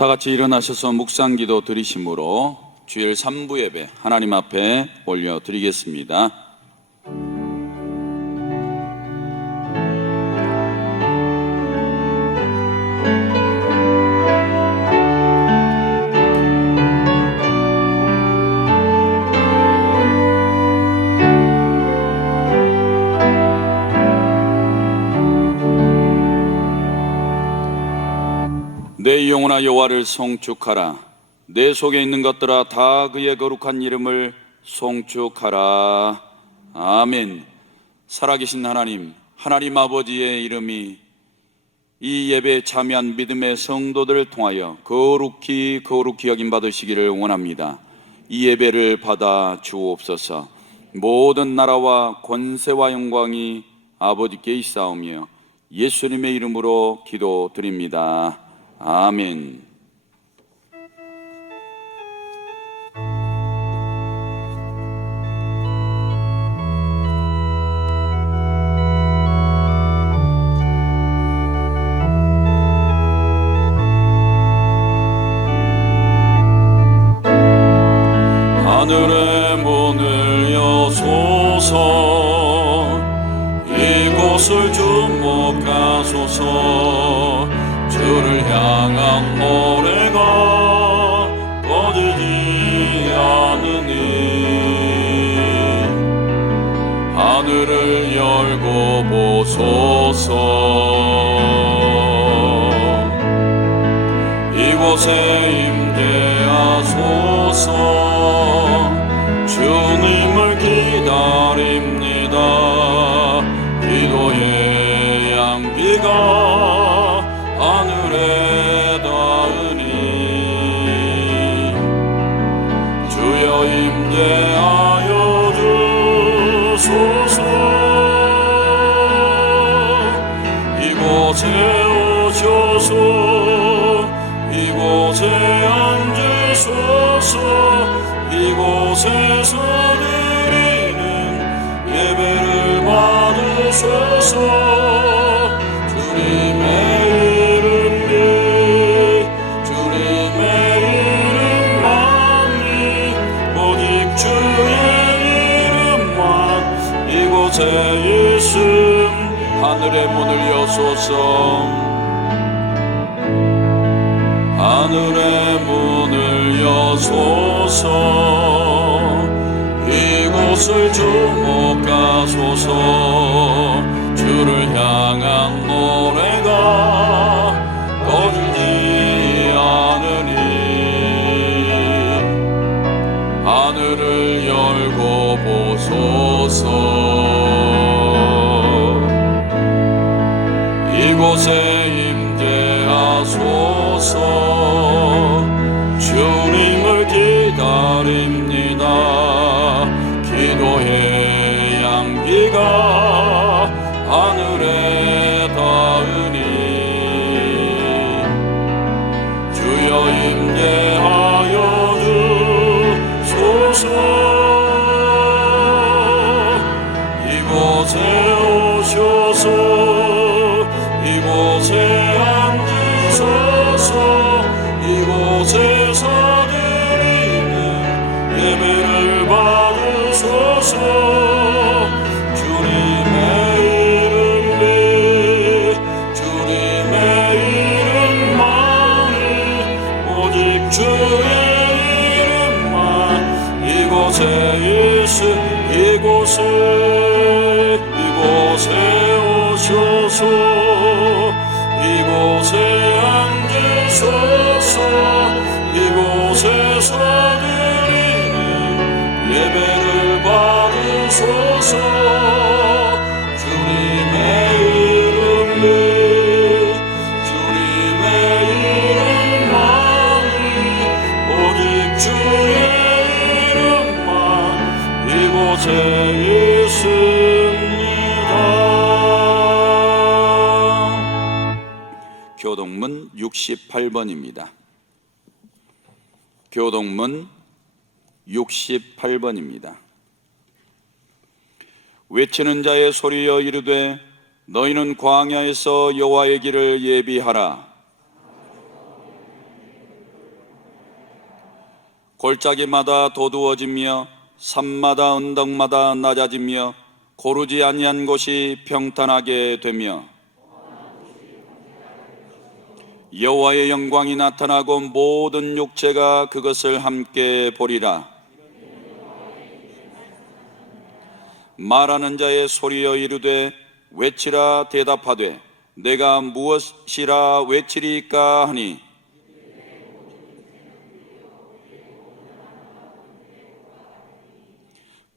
다 같이 일어나셔서 묵상기도 드리심으로 주일 3부 예배 하나님 앞에 올려드리겠습니다. 내 영혼아 여호와를 송축하라. 내 속에 있는 것들아 다 그의 거룩한 이름을 송축하라. 아멘. 살아계신 하나님, 하나님 아버지의 이름이 이 예배에 참여한 믿음의 성도들을 통하여 거룩히 여김 받으시기를 원합니다. 이 예배를 받아 주옵소서. 모든 나라와 권세와 영광이 아버지께 있사오며 예수님의 이름으로 기도드립니다. 아멘. 하늘의 문을 여소서. 이곳을 주목하소서. 주를 향한 노래가 꺼지지 않으니 하늘을 열고 보소서. 이곳에 임재하소서. 주님을 기다립니다. 기도의 향기가 하늘에 닿으니 주여 임재하여 주소서. 이곳에 오셔서 이곳에 앉으소서. 이곳에서 드리는 예배를 받으소서. 주님의 있음. 하늘의 문을 여소서. 하늘의 문을 여소서. 이곳을 주목하소서. 주를 향한 노래가 꺼지지 않으니 하늘을 열고 보소서. 이곳에 임재하소서. 주님을 기다립니다. 기도의 향기가 하늘에 닿으니 주여 임재하여 주소서. 이곳에 오셔서 이곳에 앉으소서. 이곳에서 드리는 예배를 받으소서. 주님의 이름이 주님의 이름만이 오직 주의 이름만 이곳에 있음. 이곳에 오셔서 이곳에 앉으소서. 이곳에서 드리는 예배를 받으소서. 주님의 이름이 주님의 이름만이 오직 주의 이름만 이곳에 있습니다. 교동문 68번입니다. 교동문 68번입니다. 외치는 자의 소리여 이르되 너희는 광야에서 여호와의 길을 예비하라. 골짜기마다 도두어지며 산마다 언덕마다 낮아지며 고르지 아니한 곳이 평탄하게 되며 여호와의 영광이 나타나고 모든 육체가 그것을 함께 보리라. 말하는 자의 소리여 이르되 외치라 대답하되 내가 무엇이라 외치리까 하니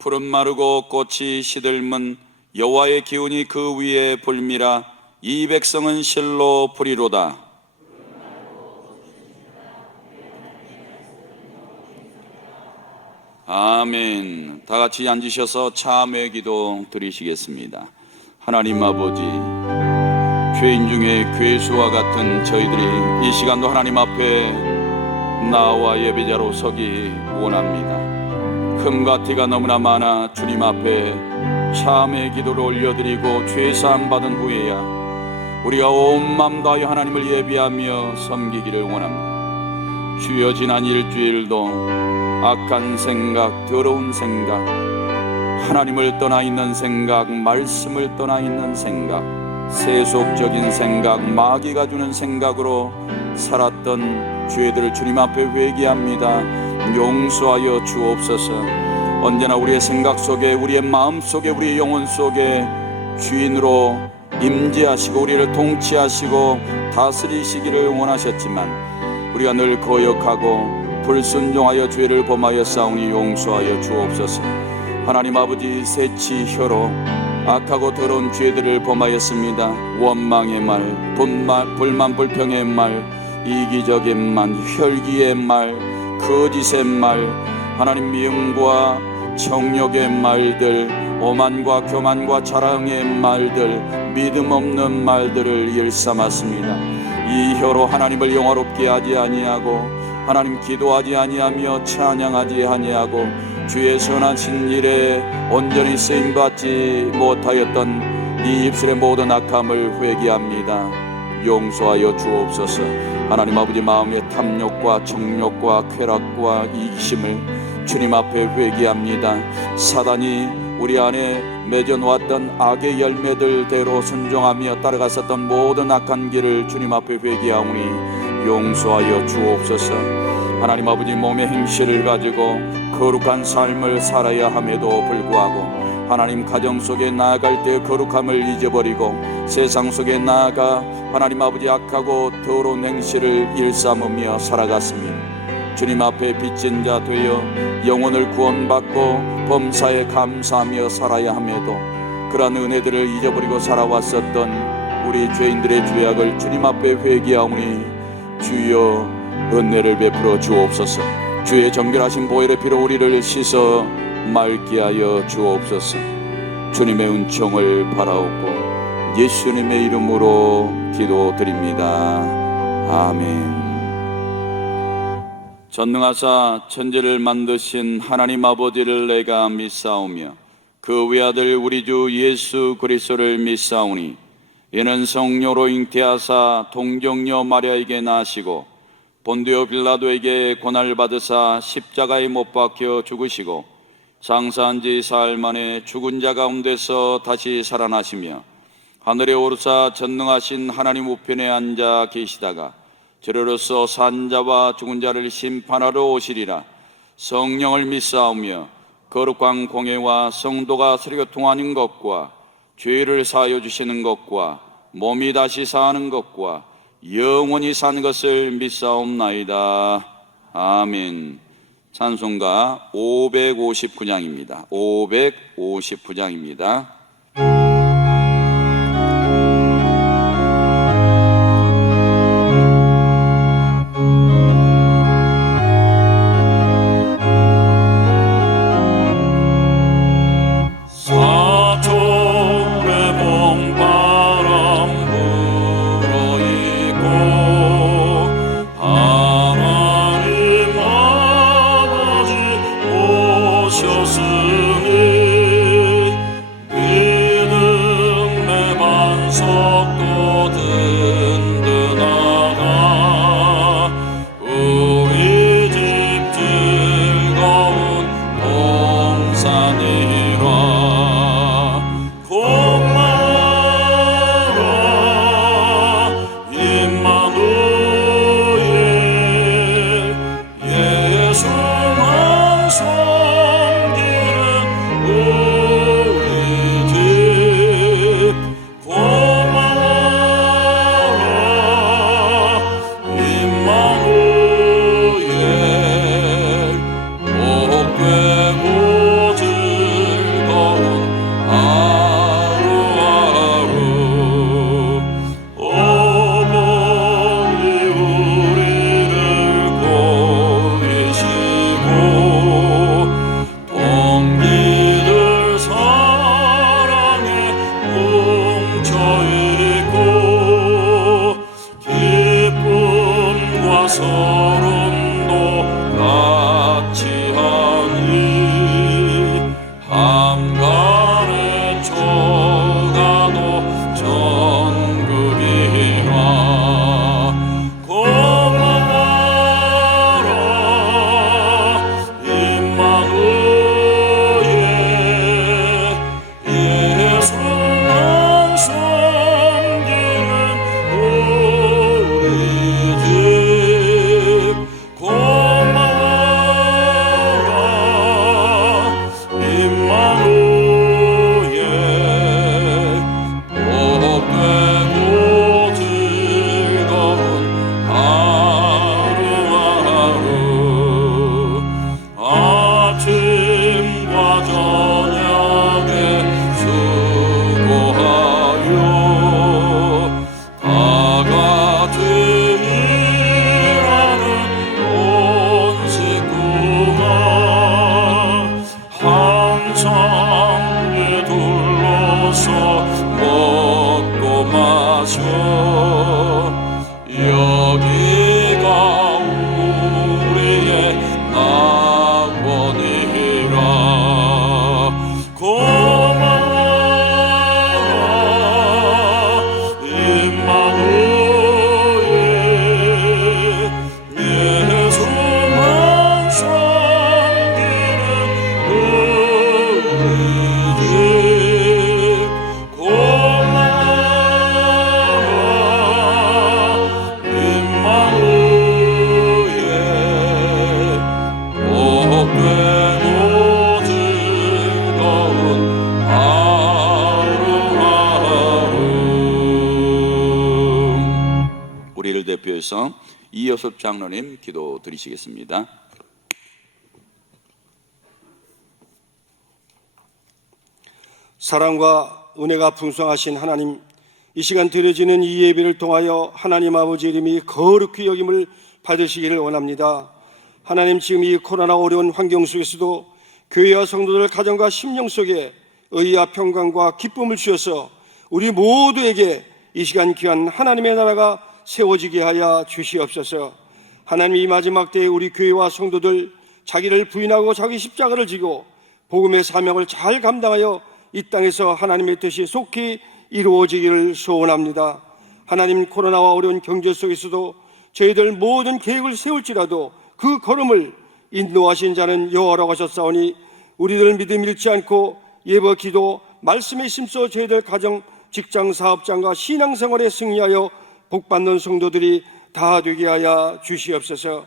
푸른 마르고 꽃이 시들면 여호와의 기운이 그 위에 불미라. 이 백성은 실로 부리로다. 아멘. 다 같이 앉으셔서 참회 기도 드리시겠습니다. 하나님 아버지, 죄인 중에 괴수와 같은 저희들이 이 시간도 하나님 앞에 나와 예배자로 서기 원합니다. 흠과 티가 너무나 많아 주님 앞에 참회 기도를 올려드리고 죄사함 받은 후에야 우리가 온 마음 다하여 하나님을 예비하며 섬기기를 원합니다. 주여, 지난 일주일도 악한 생각, 더러운 생각, 하나님을 떠나 있는 생각, 말씀을 떠나 있는 생각, 세속적인 생각, 마귀가 주는 생각으로 살았던 죄들을 주님 앞에 회개합니다. 용서하여 주옵소서. 언제나 우리의 생각 속에, 우리의 마음 속에, 우리의 영혼 속에 주인으로 임재하시고 우리를 통치하시고 다스리시기를 원하셨지만 우리가 늘 거역하고 불순종하여 죄를 범하여 싸우니 용서하여 주옵소서. 하나님 아버지, 새치 혀로 악하고 더러운 죄들을 범하였습니다. 원망의 말, 불만 불평의 말, 이기적인 말, 혈기의 말, 거짓의 말, 하나님 미움과 정욕의 말들, 오만과 교만과 자랑의 말들, 믿음 없는 말들을 일삼았습니다. 이 혀로 하나님을 영화롭게 하지 아니하고 하나님 기도하지 아니하며 찬양하지 아니하고 주의 선하신 일에 온전히 쓰임받지 못하였던 이 입술의 모든 악함을 회개합니다. 용서하여 주옵소서. 하나님 아버지, 마음의 탐욕과 정욕과 쾌락과 이기심을 주님 앞에 회개합니다. 사단이 우리 안에 맺어놓았던 악의 열매들대로 순종하며 따라갔었던 모든 악한 길을 주님 앞에 회개하오니 용서하여 주옵소서. 하나님 아버지, 몸의 행실을 가지고 거룩한 삶을 살아야 함에도 불구하고 하나님 가정 속에 나아갈 때 거룩함을 잊어버리고 세상 속에 나아가 하나님 아버지 악하고 더러운 행실을 일삼으며 살아갔습니다. 주님 앞에 빚진 자 되어 영혼을 구원받고 범사에 감사하며 살아야 함에도 그러한 은혜들을 잊어버리고 살아왔었던 우리 죄인들의 죄악을 주님 앞에 회개하오니 주여 은혜를 베풀어 주옵소서. 주의 정결하신 보혈의 피로 우리를 씻어 맑게 하여 주옵소서. 주님의 은총을 바라옵고 예수님의 이름으로 기도드립니다. 아멘. 전능하사 천지를 만드신 하나님 아버지를 내가 믿사오며 그 외아들 우리 주 예수 그리스도를 믿사오니 이는 성령으로 잉태하사 동정녀 마리아에게 나시고 본디오 빌라도에게 고난을 받으사 십자가에 못 박혀 죽으시고 장사한 지 사흘 만에 죽은 자 가운데서 다시 살아나시며 하늘에 오르사 전능하신 하나님 우편에 앉아 계시다가 저리로서 산 자와 죽은 자를 심판하러 오시리라. 성령을 믿사오며 거룩한 공회와 성도가 서로 교통하는 것과 죄를 사하여 주시는 것과 몸이 다시 사는 것과 영원히 산 것을 믿사옵나이다. 아멘. 찬송가 559장입니다. 559장입니다. 오셨으니 서론도 같이 하니 한간의 초가도 전급이라 고마워라 임마누엘 예수만 섬기는 우리 집 고마워라 임마누엘 복되고 즐거운 하루하루 아침과 저녁에 수고하여 다 같이 일하는 온 식구가 항상 둘러서 먹고 마셔 여기가 우리의 낙원이라 고마워라 임마누엘 예수만 섬기는 우리 집 고마워라 임마누엘 복되고 즐거운 하루하루. 우리를 대표해서 이효섭 장로님 기도 드리시겠습니다. 사랑과 은혜가 풍성하신 하나님, 이 시간 드려지는 이 예배를 통하여 하나님 아버지 이름이 거룩히 여김을 받으시기를 원합니다. 하나님, 지금 이 코로나 어려운 환경 속에서도 교회와 성도들 가정과 심령 속에 의와 평강과 기쁨을 주셔서 우리 모두에게 이 시간 귀한 하나님의 나라가 세워지게 하여 주시옵소서. 하나님, 이 마지막 때에 우리 교회와 성도들 자기를 부인하고 자기 십자가를 지고 복음의 사명을 잘 감당하여 이 땅에서 하나님의 뜻이 속히 이루어지기를 소원합니다. 하나님, 코로나와 어려운 경제 속에서도 저희들 모든 계획을 세울지라도 그 걸음을 인도하신 자는 여호와라고 하셨사오니 우리들 믿음 잃지 않고 예배, 기도, 말씀에 힘써 저희들 가정, 직장, 사업장과 신앙생활에 승리하여 복받는 성도들이 다 되게 하여 주시옵소서.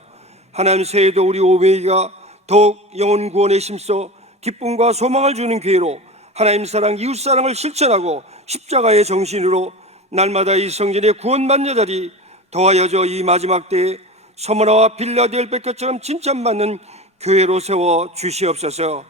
하나님, 새해도 우리 오메이가 더욱 영혼 구원에 힘써 기쁨과 소망을 주는 기회로 하나님 사랑, 이웃 사랑을 실천하고 십자가의 정신으로 날마다 이 성전의 구원받는 자들이 더하여져 이 마지막 때에 서머나와 빌라델베처럼 칭찬받는 교회로 세워 주시옵소서.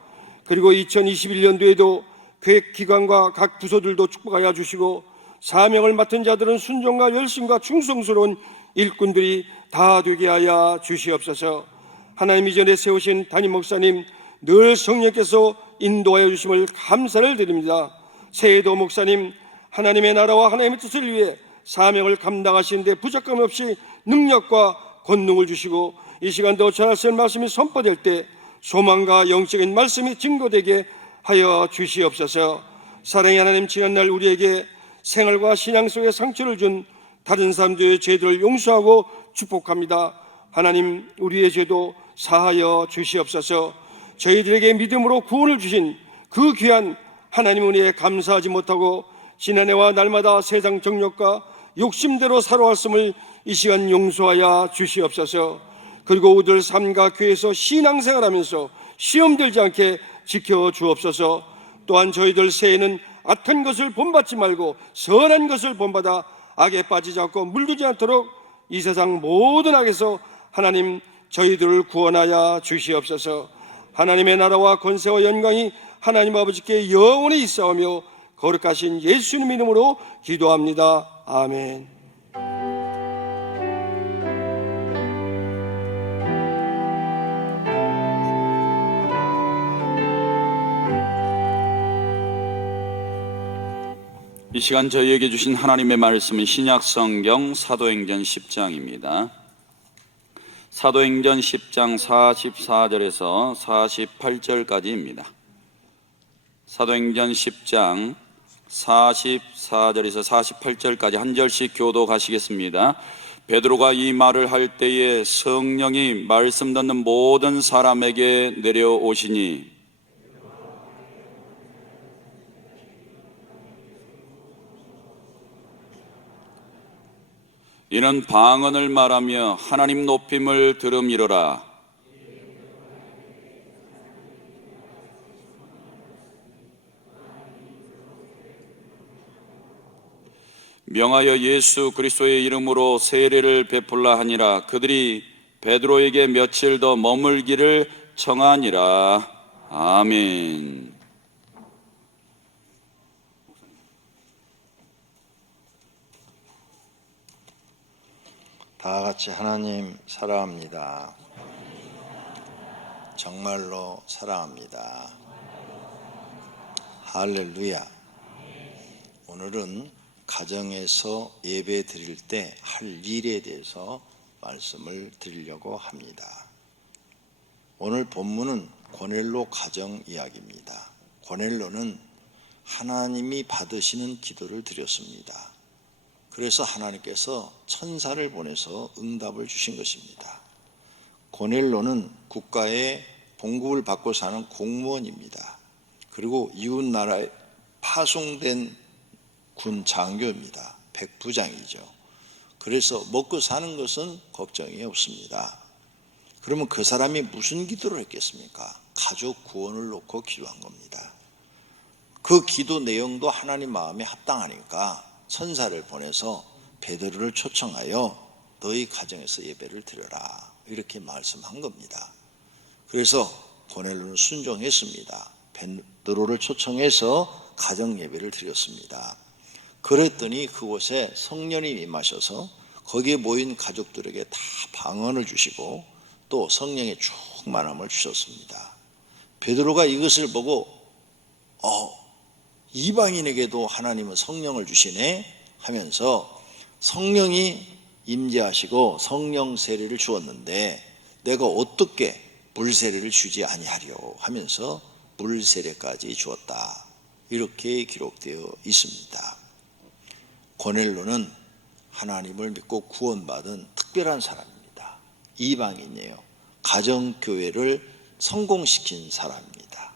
그리고 2021년도에도 교획기관과 각 부서들도 축복하여 주시고 사명을 맡은 자들은 순종과 열심과 충성스러운 일꾼들이 다 되게 하여 주시옵소서. 하나님, 이전에 세우신 담임 목사님 늘 성령께서 인도하여 주심을 감사를 드립니다. 새해도 목사님, 하나님의 나라와 하나님의 뜻을 위해 사명을 감당하시는데 부족함 없이 능력과 권능을 주시고 이 시간도 전할 말씀이 선포될 때 소망과 영적인 말씀이 증거되게 하여 주시옵소서. 사랑의 하나님, 지난날 우리에게 생활과 신앙 속에 상처를 준 다른 사람들의 죄들을 용서하고 축복합니다. 하나님, 우리의 죄도 사하여 주시옵소서. 저희들에게 믿음으로 구원을 주신 그 귀한 하나님 은혜에 감사하지 못하고 지난해와 날마다 세상 정욕과 욕심대로 살아왔음을 이 시간 용서하여 주시옵소서. 그리고 우리들 삶과 교회에서 신앙생활하면서 시험 들지 않게 지켜주옵소서. 또한 저희들 새해에는 악한 것을 본받지 말고 선한 것을 본받아 악에 빠지지 않고 물들지 않도록 이 세상 모든 악에서 하나님 저희들을 구원하여 주시옵소서. 하나님의 나라와 권세와 영광이 하나님 아버지께 영원히 있사오며 거룩하신 예수님 이름으로 기도합니다. 아멘. 이 시간 저희에게 주신 하나님의 말씀은 신약성경 사도행전 10장입니다. 사도행전 10장 44절에서 48절까지입니다. 사도행전 10장 44절에서 48절까지 한 절씩 교독하시겠습니다. 베드로가 이 말을 할 때에 성령이 말씀 듣는 모든 사람에게 내려오시니 이는 방언을 말하며 하나님 높임을 들음이로라. 명하여 예수 그리스도의 이름으로 세례를 베풀라 하니라. 그들이 베드로에게 며칠 더 머물기를 청하니라. 아멘. 다 같이 하나님 사랑합니다. 정말로 사랑합니다. 할렐루야. 오늘은 가정에서 예배 드릴 때 할 일에 대해서 말씀을 드리려고 합니다. 오늘 본문은 고넬로 가정 이야기입니다. 고넬로는 하나님이 받으시는 기도를 드렸습니다. 그래서 하나님께서 천사를 보내서 응답을 주신 것입니다. 고넬로는 국가의 봉급을 받고 사는 공무원입니다. 그리고 이웃 나라에 파송된 군 장교입니다. 백부장이죠. 그래서 먹고 사는 것은 걱정이 없습니다. 그러면 그 사람이 무슨 기도를 했겠습니까? 가족 구원을 놓고 기도한 겁니다. 그 기도 내용도 하나님 마음에 합당하니까 천사를 보내서 베드로를 초청하여 너희 가정에서 예배를 드려라 이렇게 말씀한 겁니다. 그래서 고넬로는 순종했습니다. 베드로를 초청해서 가정 예배를 드렸습니다. 그랬더니 그곳에 성령이 임하셔서 거기에 모인 가족들에게 다 방언을 주시고 또 성령의 충만함을 주셨습니다. 베드로가 이것을 보고 이방인에게도 하나님은 성령을 주시네 하면서 성령이 임재하시고 성령 세례를 주었는데 내가 어떻게 물 세례를 주지 아니하리요 하면서 물 세례까지 주었다. 이렇게 기록되어 있습니다. 고넬로는 하나님을 믿고 구원받은 특별한 사람입니다. 이방인이에요. 가정교회를 성공시킨 사람입니다.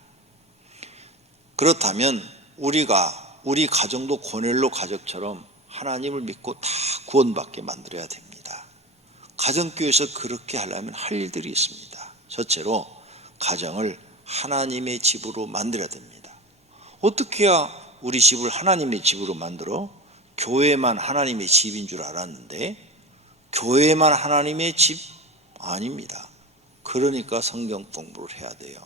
그렇다면 우리 가정도 고넬로 가족처럼 하나님을 믿고 다 구원받게 만들어야 됩니다. 가정교회에서 그렇게 하려면 할 일들이 있습니다. 첫째로 가정을 하나님의 집으로 만들어야 됩니다. 어떻게 해야 우리 집을 하나님의 집으로 만들어? 교회만 하나님의 집인 줄 알았는데 교회만 하나님의 집 아닙니다. 그러니까 성경 공부를 해야 돼요.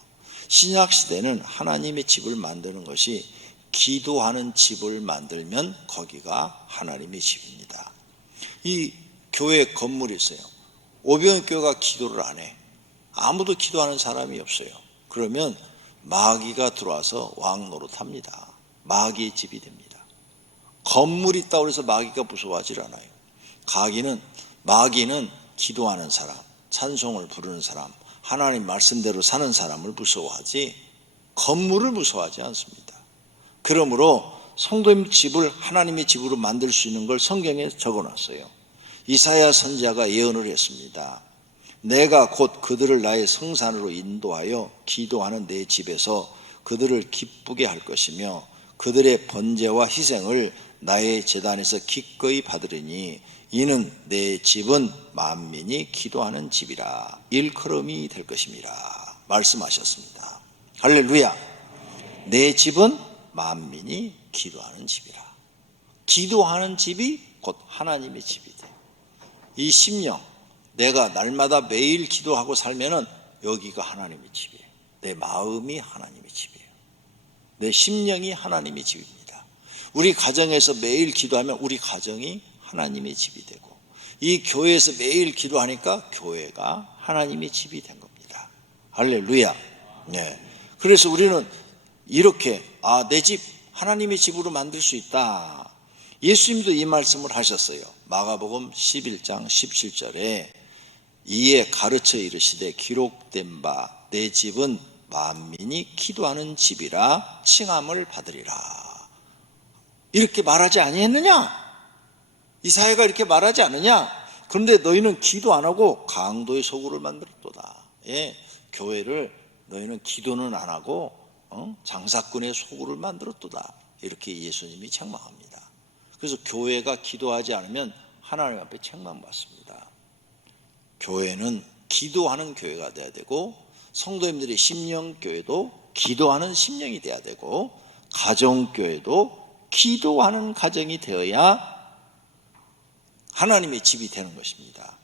신약 시대는 하나님의 집을 만드는 것이 기도하는 집을 만들면 거기가 하나님의 집입니다. 이 교회 건물이 있어요. 오병이교회가 기도를 안 해. 아무도 기도하는 사람이 없어요. 그러면 마귀가 들어와서 왕 노릇합니다. 마귀의 집이 됩니다. 건물이 있다고 해서 마귀가 무서워하지 않아요. 마귀는 기도하는 사람, 찬송을 부르는 사람, 하나님 말씀대로 사는 사람을 무서워하지 건물을 무서워하지 않습니다. 그러므로 성도님 집을 하나님의 집으로 만들 수 있는 걸 성경에 적어놨어요. 이사야 선지자가 예언을 했습니다. 내가 곧 그들을 나의 성산으로 인도하여 기도하는 내 집에서 그들을 기쁘게 할 것이며 그들의 번제와 희생을 나의 제단에서 기꺼이 받으리니 이는 내 집은 만민이 기도하는 집이라 일컬음이 될 것임이라 말씀하셨습니다. 할렐루야. 내 집은 만민이 기도하는 집이라. 기도하는 집이 곧 하나님의 집이 돼요. 이 심령, 내가 날마다 매일 기도하고 살면은 여기가 하나님의 집이에요. 내 마음이 하나님의 집이에요. 내 심령이 하나님의 집입니다. 우리 가정에서 매일 기도하면 우리 가정이 하나님의 집이 되고 이 교회에서 매일 기도하니까 교회가 하나님의 집이 된 겁니다. 할렐루야. 네. 그래서 우리는 이렇게 내 집 하나님의 집으로 만들 수 있다. 예수님도 이 말씀을 하셨어요. 마가복음 11장 17절에 이에 가르쳐 이르시되 기록된 바 내 집은 만민이 기도하는 집이라 칭함을 받으리라. 이렇게 말하지 아니했느냐? 이사야가 이렇게 말하지 않느냐? 그런데 너희는 기도 안 하고 강도의 소굴을 만들었도다. 예, 교회를 너희는 기도는 안 하고 장사꾼의 소굴을 만들었도다. 이렇게 예수님이 책망합니다. 그래서 교회가 기도하지 않으면 하나님 앞에 책망받습니다. 교회는 기도하는 교회가 돼야 되고, 성도님들의 심령교회도 기도하는 심령이 돼야 되고, 가정교회도 기도하는 가정이 되어야 하나님의 집이 되는 것입니다.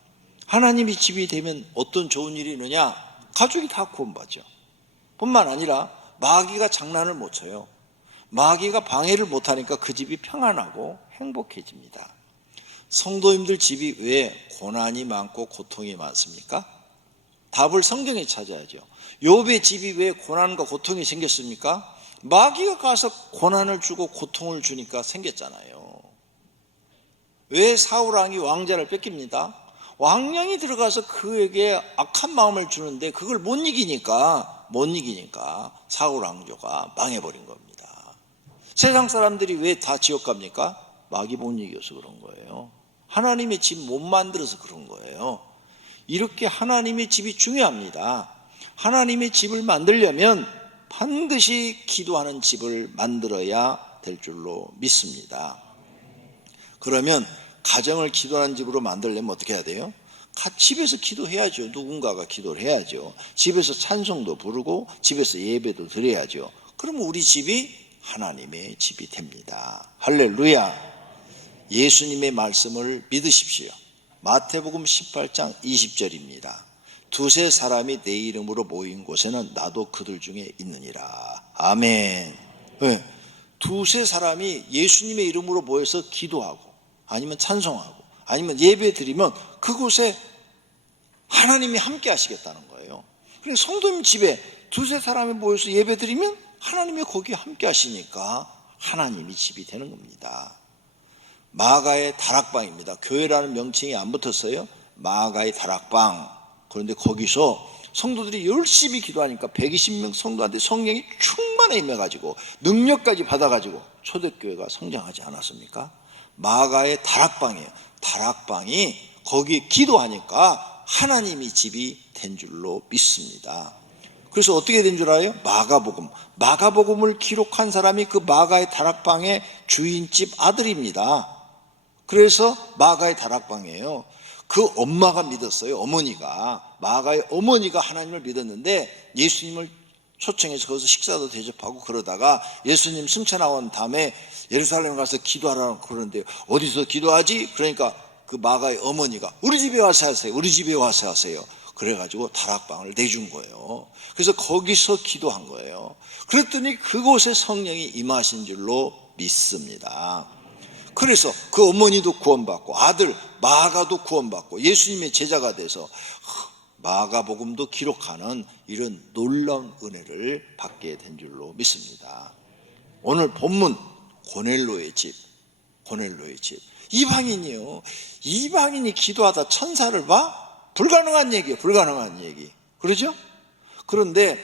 하나님의 집이 되면 어떤 좋은 일이 있느냐? 가족이 다 구원받죠. 뿐만 아니라 마귀가 장난을 못 쳐요. 마귀가 방해를 못하니까 그 집이 평안하고 행복해집니다. 성도님들 집이 왜 고난이 많고 고통이 많습니까? 답을 성경에 찾아야죠. 욥의 집이 왜 고난과 고통이 생겼습니까? 마귀가 가서 고난을 주고 고통을 주니까 생겼잖아요. 왜 사울왕이 왕자를 뺏깁니다? 왕령이 들어가서 그에게 악한 마음을 주는데 그걸 못 이기니까 사울왕조가 망해버린 겁니다. 세상 사람들이 왜 다 지옥 갑니까? 마귀 못 이겨서 그런 거예요. 하나님의 집 못 만들어서 그런 거예요. 이렇게 하나님의 집이 중요합니다. 하나님의 집을 만들려면 반드시 기도하는 집을 만들어야 될 줄로 믿습니다. 그러면 가정을 기도하는 집으로 만들려면 어떻게 해야 돼요? 집에서 기도해야죠. 누군가가 기도를 해야죠. 집에서 찬송도 부르고 집에서 예배도 드려야죠. 그러면 우리 집이 하나님의 집이 됩니다. 할렐루야. 예수님의 말씀을 믿으십시오. 마태복음 18장 20절입니다. 두세 사람이 내 이름으로 모인 곳에는 나도 그들 중에 있느니라. 아멘. 네. 두세 사람이 예수님의 이름으로 모여서 기도하고 아니면 찬송하고 아니면 예배 드리면 그곳에 하나님이 함께 하시겠다는 거예요. 그러니까 성도님 집에 두세 사람이 모여서 예배 드리면 하나님이 거기에 함께 하시니까 하나님이 집이 되는 겁니다. 마가의 다락방입니다. 교회라는 명칭이 안 붙었어요. 마가의 다락방. 그런데 거기서 성도들이 열심히 기도하니까 120명 성도한테 성령이 충만해 임해가지고 능력까지 받아가지고 초대교회가 성장하지 않았습니까? 마가의 다락방이에요. 다락방이 거기에 기도하니까 하나님이 집이 된 줄로 믿습니다. 그래서 어떻게 된 줄 알아요? 마가복음을 기록한 사람이 그 마가의 다락방의 주인집 아들입니다. 그래서 마가의 다락방이에요. 그 엄마가 믿었어요. 어머니가. 마가의 어머니가 하나님을 믿었는데 예수님을 초청해서 거기서 식사도 대접하고 그러다가 예수님 승천 나온 다음에 예루살렘 가서 기도하라고 그러는데 어디서 기도하지? 그러니까 그 마가의 어머니가 우리 집에 와서 하세요. 우리 집에 와서 하세요. 그래가지고 다락방을 내준 거예요. 그래서 거기서 기도한 거예요. 그랬더니 그곳에 성령이 임하신 줄로 믿습니다. 그래서 그 어머니도 구원받고 아들 마가도 구원받고 예수님의 제자가 돼서 마가복음도 기록하는 이런 놀라운 은혜를 받게 된 줄로 믿습니다. 오늘 본문 고넬로의 집. 이방인이요. 이방인이 기도하다 천사를 봐? 불가능한 얘기예요. 불가능한 얘기. 그러죠? 그런데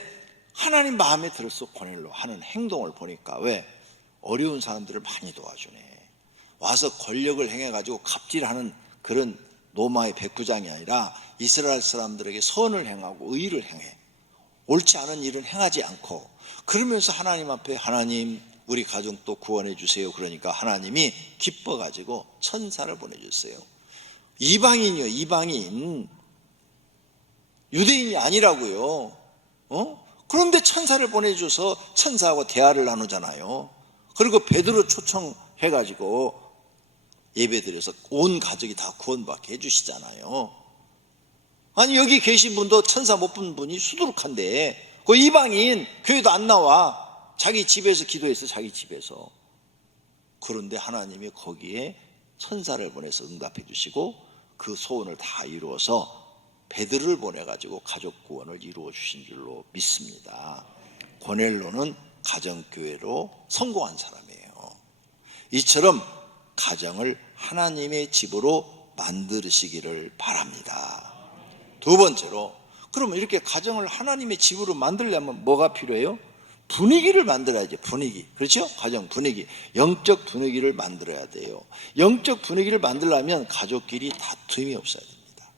하나님 마음에 들었어. 고넬로 하는 행동을 보니까 왜? 어려운 사람들을 많이 도와주네. 와서 권력을 행해가지고 갑질하는 그런 로마의 백부장이 아니라 이스라엘 사람들에게 선을 행하고 의를 행해. 옳지 않은 일은 행하지 않고 그러면서 하나님 앞에 하나님 우리 가정도 구원해 주세요. 그러니까 하나님이 기뻐가지고 천사를 보내줬어요. 이방인이요. 이방인. 유대인이 아니라고요. 그런데 천사를 보내줘서 천사하고 대화를 나누잖아요. 그리고 베드로 초청해가지고 예배드려서 온 가족이 다 구원받게 해주시잖아요. 아니 여기 계신 분도 천사 못 본 분이 수두룩한데 그 이방인 교회도 안 나와. 자기 집에서 기도해서 자기 집에서. 그런데 하나님이 거기에 천사를 보내서 응답해 주시고 그 소원을 다 이루어서 베드로를 보내가지고 가족 구원을 이루어 주신 줄로 믿습니다. 고넬로는 가정교회로 성공한 사람이에요. 이처럼 가정을 하나님의 집으로 만드시기를 바랍니다. 두 번째로, 그러면 이렇게 가정을 하나님의 집으로 만들려면 뭐가 필요해요? 분위기를 만들어야죠. 분위기. 그렇죠? 가정 분위기. 영적 분위기를 만들어야 돼요. 영적 분위기를 만들려면 가족끼리 다툼이 없어야 됩니다.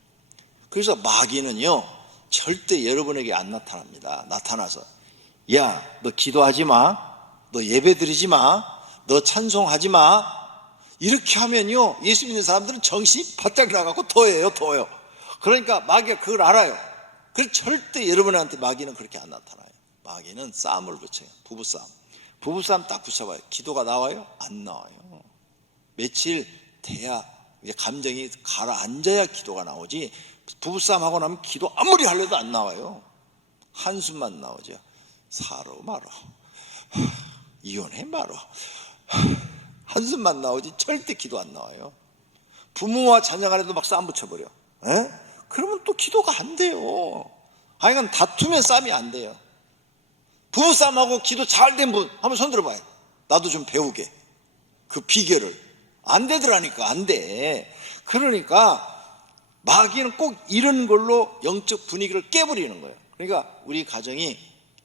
그래서 마귀는요, 절대 여러분에게 안 나타납니다. 나타나서, 야, 너 기도하지 마. 너 예배 드리지 마. 너 찬송하지 마. 이렇게 하면요, 예수 믿는 사람들은 정신이 바짝 나가고 토해요. 그러니까 마귀가 그걸 알아요. 그래서 절대 여러분한테 마귀는 그렇게 안 나타나요. 마귀는 싸움을 붙여요. 부부싸움 딱 붙여봐요. 기도가 나와요? 안 나와요. 며칠 돼야 이제 감정이 가라앉아야 기도가 나오지, 부부싸움 하고 나면 기도 아무리 하려도 안 나와요. 한숨만 나오죠. 사러 말어, 이혼해 말어, 한숨만 나오지 절대 기도 안 나와요. 부모와 자녀 간에도 막 싸움 붙여버려. 에? 그러면 또 기도가 안 돼요. 하여간 다투면 싸움이 안 돼요. 부부싸움하고 기도 잘 된 분 한번 손 들어봐요. 나도 좀 배우게. 그 비결을. 안 되더라니까. 안 돼. 그러니까 마귀는 꼭 이런 걸로 영적 분위기를 깨버리는 거예요. 그러니까 우리 가정이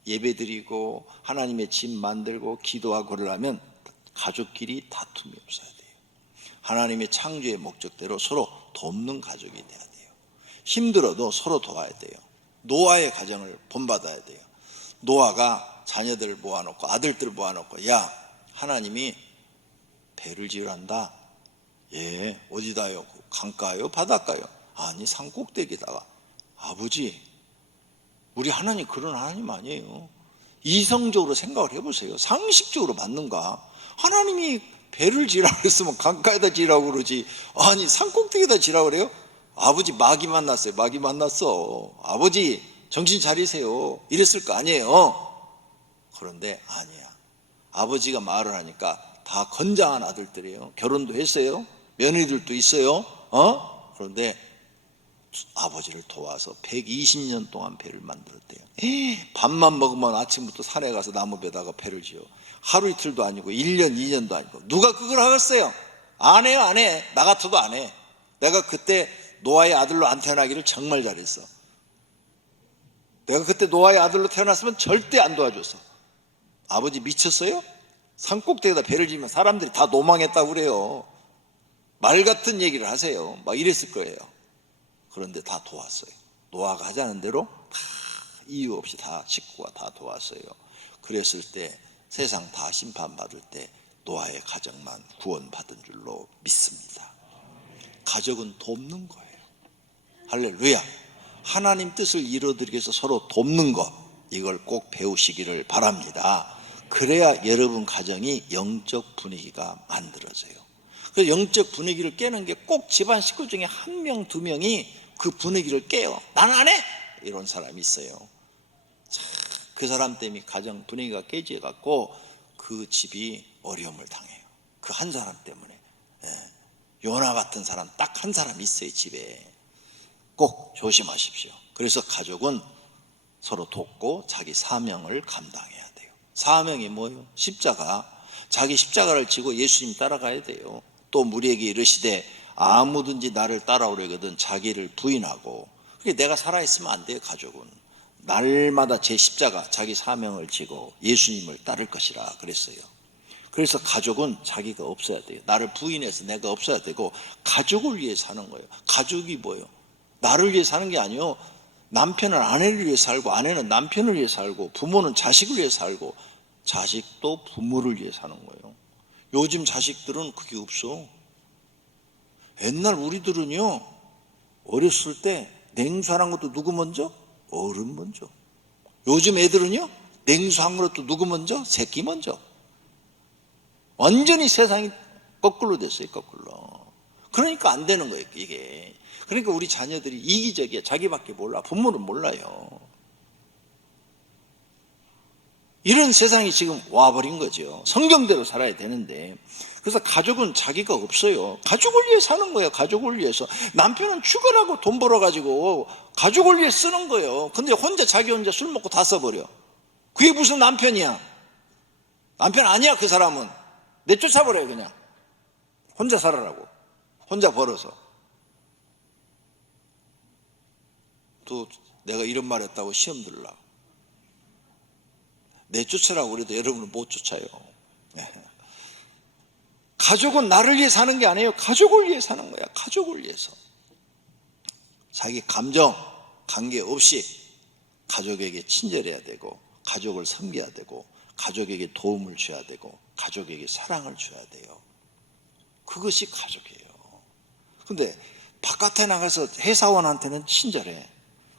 예배드리고 하나님의 집 만들고 기도하고 그러려면 가족끼리 다툼이 없어야 돼요. 하나님의 창조의 목적대로 서로 돕는 가족이 돼야 돼요. 힘들어도 서로 도와야 돼요. 노아의 가정을 본받아야 돼요. 노아가 자녀들 모아놓고 아들들 모아놓고, 야, 하나님이 배를 지으란다. 예, 어디다요? 강가요? 바닷가요? 아니, 산꼭대기다가. 아버지, 우리 하나님 그런 하나님 아니에요. 이성적으로 생각을 해보세요. 상식적으로 맞는가? 하나님이 배를 지으라고 그랬으면 강가에다 지으라고 그러지, 아니 산꼭대기에다 지으라고 그래요? 아버지 마귀 만났어요. 마귀 만났어. 아버지 정신 차리세요. 이랬을 거 아니에요. 그런데 아니야. 아버지가 말을 하니까 다 건장한 아들들이에요. 결혼도 했어요. 며느리들도 있어요. 그런데 아버지를 도와서 120년 동안 배를 만들었대요. 밥만 먹으면 아침부터 산에 가서 나무 베다가 배를 지어. 하루 이틀도 아니고 1년 2년도 아니고. 누가 그걸 하겠어요? 안 해요. 안 해. 나 같아도 안 해. 내가 그때 노아의 아들로 안 태어나기를 정말 잘했어. 내가 그때 노아의 아들로 태어났으면 절대 안 도와줬어. 아버지 미쳤어요? 산꼭대기에다 배를 지면 사람들이 다 노망했다고 그래요. 말 같은 얘기를 하세요. 막 이랬을 거예요. 그런데 다 도왔어요. 노아가 하자는 대로 다 이유 없이 다 식구가 다 도왔어요. 그랬을 때 세상 다 심판받을 때 노아의 가정만 구원받은 줄로 믿습니다. 가족은 돕는 거예요. 할렐루야. 하나님 뜻을 이루어드리기 위해서 서로 돕는 것, 이걸 꼭 배우시기를 바랍니다. 그래야 여러분 가정이 영적 분위기가 만들어져요. 그 영적 분위기를 깨는 게 꼭 집안 식구 중에 한 명, 두 명이 그 분위기를 깨요. 나는 안 해! 이런 사람이 있어요. 그 사람 때문에 가정 분위기가 깨져갖고 그 집이 어려움을 당해요. 그 한 사람 때문에. 요나 같은 사람 딱 한 사람 있어요, 집에. 꼭 조심하십시오. 그래서 가족은 서로 돕고 자기 사명을 감당해야 돼요. 사명이 뭐예요? 십자가. 자기 십자가를 지고 예수님 따라가야 돼요. 또 우리에게 이르시되 아무든지 나를 따라오려거든 자기를 부인하고. 그게 내가 살아있으면 안 돼요. 가족은 날마다 제 십자가, 자기 사명을 지고 예수님을 따를 것이라 그랬어요. 그래서 가족은 자기가 없어야 돼요. 나를 부인해서 내가 없어야 되고 가족을 위해 사는 거예요. 가족이 뭐예요? 나를 위해 사는 게 아니에요. 남편은 아내를 위해 살고 아내는 남편을 위해 살고 부모는 자식을 위해 살고 자식도 부모를 위해 사는 거예요. 요즘 자식들은 그게 없어. 옛날 우리들은요, 어렸을 때 냉수하는 것도 누구 먼저? 어른 먼저. 요즘 애들은요, 냉수한 것도 누구 먼저? 새끼 먼저. 완전히 세상이 거꾸로 됐어요. 거꾸로. 그러니까 안 되는 거예요, 이게. 그러니까 우리 자녀들이 이기적이야. 자기밖에 몰라. 부모는 몰라요. 이런 세상이 지금 와버린 거죠. 성경대로 살아야 되는데. 그래서 가족은 자기가 없어요. 가족을 위해 사는 거예요. 가족을 위해서. 남편은 출근하고 돈 벌어가지고 가족을 위해 쓰는 거예요. 근데 자기 혼자 술 먹고 다 써버려. 그게 무슨 남편이야? 남편 아니야, 그 사람은. 내쫓아버려요, 그냥. 혼자 살아라고. 혼자 벌어서. 또 내가 이런 말 했다고 시험 들으려고. 내쫓으라고 그래도 여러분은 못 쫓아요. 가족은 나를 위해 사는 게 아니에요. 가족을 위해 사는 거야. 가족을 위해서. 자기 감정, 관계없이 가족에게 친절해야 되고, 가족을 섬겨야 되고, 가족에게 도움을 줘야 되고, 가족에게 사랑을 줘야 돼요. 그것이 가족이에요. 근데 바깥에 나가서 회사원한테는 친절해.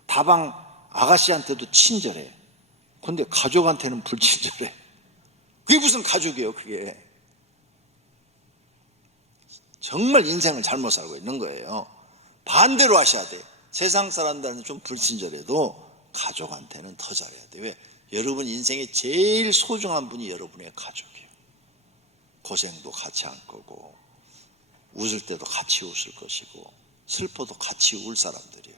다방 아가씨한테도 친절해. 근데 가족한테는 불친절해. 그게 무슨 가족이에요, 그게. 정말 인생을 잘못 살고 있는 거예요. 반대로 하셔야 돼요. 세상 사람들한테 좀 불친절해도 가족한테는 더 잘해야 돼요. 왜? 여러분 인생에 제일 소중한 분이 여러분의 가족이에요. 고생도 같이 할 거고, 웃을 때도 같이 웃을 것이고, 슬퍼도 같이 울 사람들이에요.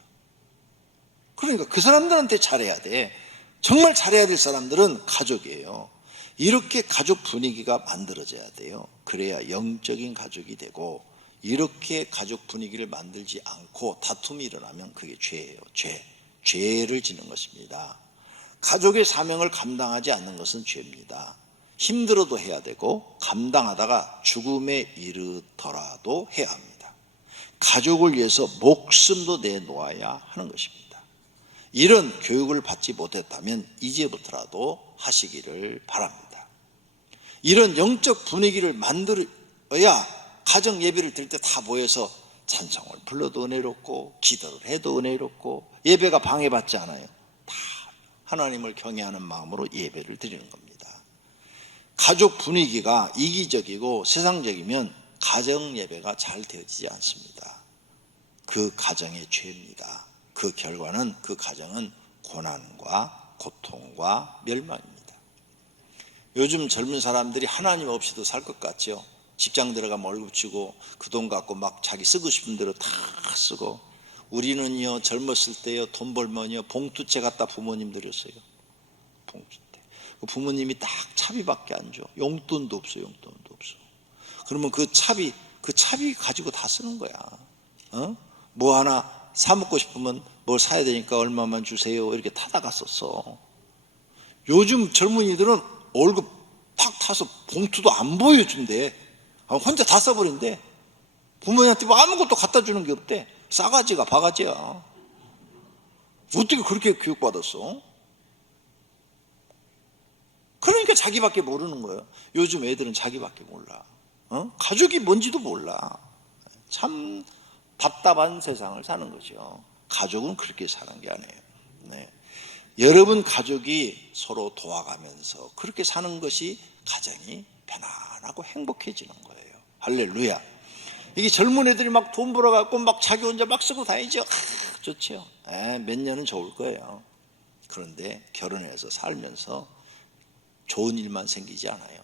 그러니까 그 사람들한테 잘해야 돼. 정말 잘해야 될 사람들은 가족이에요. 이렇게 가족 분위기가 만들어져야 돼요. 그래야 영적인 가족이 되고, 이렇게 가족 분위기를 만들지 않고 다툼이 일어나면 그게 죄예요. 죄를 지는 것입니다. 가족의 사명을 감당하지 않는 것은 죄입니다. 힘들어도 해야 되고, 감당하다가 죽음에 이르더라도 해야 합니다. 가족을 위해서 목숨도 내놓아야 하는 것입니다. 이런 교육을 받지 못했다면 이제부터라도 하시기를 바랍니다. 이런 영적 분위기를 만들어야 가정 예배를 드릴 때 다 모여서 찬송을 불러도 은혜롭고, 기도를 해도 은혜롭고, 예배가 방해받지 않아요. 다 하나님을 경외하는 마음으로 예배를 드리는 겁니다. 가족 분위기가 이기적이고 세상적이면 가정 예배가 잘 되어지지 않습니다. 그 가정의 죄입니다. 그 결과는, 그 가정은 고난과 고통과 멸망입니다. 요즘 젊은 사람들이 하나님 없이도 살 것 같죠. 직장 들어가면 월급 주고 그 돈 갖고 막 자기 쓰고 싶은 대로 다 쓰고, 우리는요 젊었을 때요 돈 벌면요 봉투채 갖다 부모님 드렸어요. 봉투채. 그 부모님이 딱 차비밖에 안 줘. 용돈도 없어. 용돈도 없어. 그러면 그 차비 가지고 다 쓰는 거야. 뭐 하나 사 먹고 싶으면 뭘 사야 되니까 얼마만 주세요 이렇게 타다가 썼어. 요즘 젊은이들은 월급 팍 타서 봉투도 안 보여준대. 혼자 다 써버린대. 부모님한테 뭐 아무것도 갖다 주는 게 없대. 싸가지가 바가지야. 어떻게 그렇게 교육받았어? 그러니까 자기밖에 모르는 거예요. 요즘 애들은 자기밖에 몰라. 가족이 뭔지도 몰라. 참 답답한 세상을 사는 거죠. 가족은 그렇게 사는 게 아니에요. 네. 여러분 가족이 서로 도와가면서 그렇게 사는 것이 가정이 편안하고 행복해지는 거예요. 할렐루야. 이게 젊은 애들이 막 돈 벌어갖고 막 자기 혼자 막 쓰고 다니죠. 좋죠. 몇 년은 좋을 거예요. 그런데 결혼해서 살면서 좋은 일만 생기지 않아요.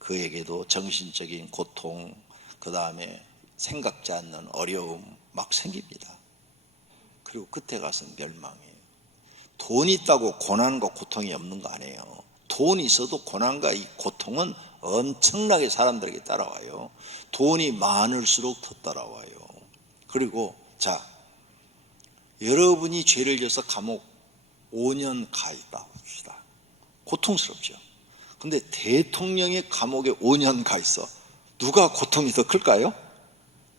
그에게도 정신적인 고통, 그 다음에 생각지 않는 어려움 막 생깁니다. 그리고 그때 가서는 멸망이에요. 돈이 있다고 고난과 고통이 없는 거 아니에요. 돈이 있어도 고난과 이 고통은 엄청나게 사람들에게 따라와요. 돈이 많을수록 더 따라와요. 그리고 자, 여러분이 죄를 지어서 감옥 5년 가 있다 봅시다. 고통스럽죠. 근데 대통령이 감옥에 5년 가 있어. 누가 고통이 더 클까요?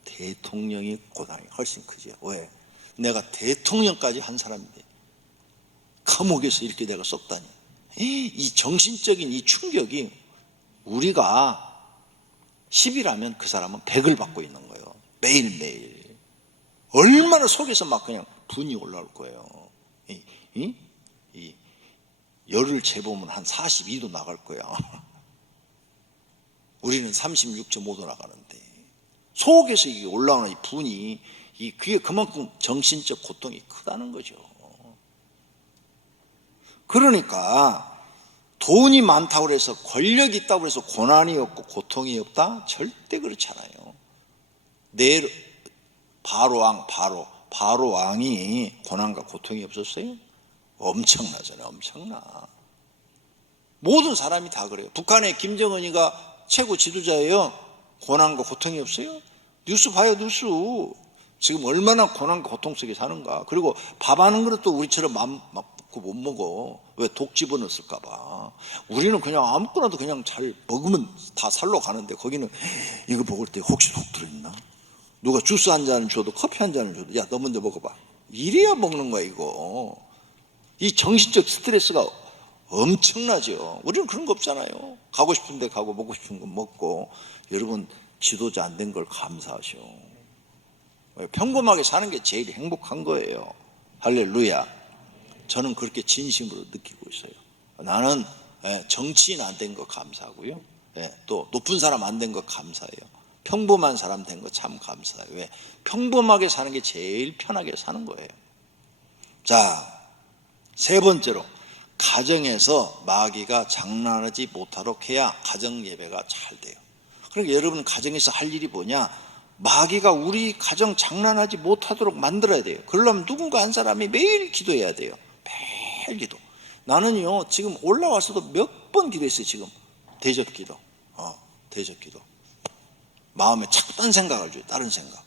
대통령이 고난이 훨씬 크죠. 왜? 내가 대통령까지 한 사람인데 감옥에서 이렇게 내가 썩다니. 이 정신적인 이 충격이, 우리가 10이라면 그 사람은 100을 받고 있는 거예요. 매일매일. 얼마나 속에서 막 그냥 분이 올라올 거예요. 이 열을 재보면 한 42도 나갈 거야. 우리는 36.5도 나가는데 속에서 이게 올라오는 이 분이, 그게 그만큼 정신적 고통이 크다는 거죠. 그러니까 돈이 많다고 해서, 권력이 있다고 해서 고난이 없고 고통이 없다? 절대 그렇지 않아요. 바로 왕이 고난과 고통이 없었어요? 엄청나잖아요. 엄청나. 모든 사람이 다 그래요. 북한의 김정은이가 최고 지도자예요. 고난과 고통이 없어요? 뉴스 봐요. 뉴스. 지금 얼마나 고난 고통 속에 사는가. 그리고 밥 하는 그릇도 우리처럼 맘 먹고 못 먹어. 왜? 독 집어넣었을까 봐. 우리는 그냥 아무거나도 그냥 잘 먹으면 다 살로 가는데 거기는 이거 먹을 때 혹시 독 들어있나? 누가 주스 한 잔을 줘도 커피 한 잔을 줘도 야 너 먼저 먹어봐. 이래야 먹는 거야 이거. 이 정신적 스트레스가 엄청나죠. 우리는 그런 거 없잖아요. 가고 싶은 데 가고 먹고 싶은 거 먹고. 여러분 지도자 안 된 걸 감사하셔. 평범하게 사는 게 제일 행복한 거예요. 할렐루야. 저는 그렇게 진심으로 느끼고 있어요. 나는 정치인 안 된 거 감사하고요. 또 높은 사람 안 된 거 감사해요. 평범한 사람 된 거 참 감사해요. 왜? 평범하게 사는 게 제일 편하게 사는 거예요. 자, 세 번째로 가정에서 마귀가 장난하지 못하도록 해야 가정 예배가 잘 돼요. 그러니까 여러분 가정에서 할 일이 뭐냐? 마귀가 우리 가정 장난하지 못하도록 만들어야 돼요. 그러려면 누군가 한 사람이 매일 기도해야 돼요. 매일 기도. 나는요 지금 올라와서도 몇 번 기도했어요. 지금 대접 기도. 대접 기도. 마음에 자꾸 딴 생각을 줘요. 다른 생각.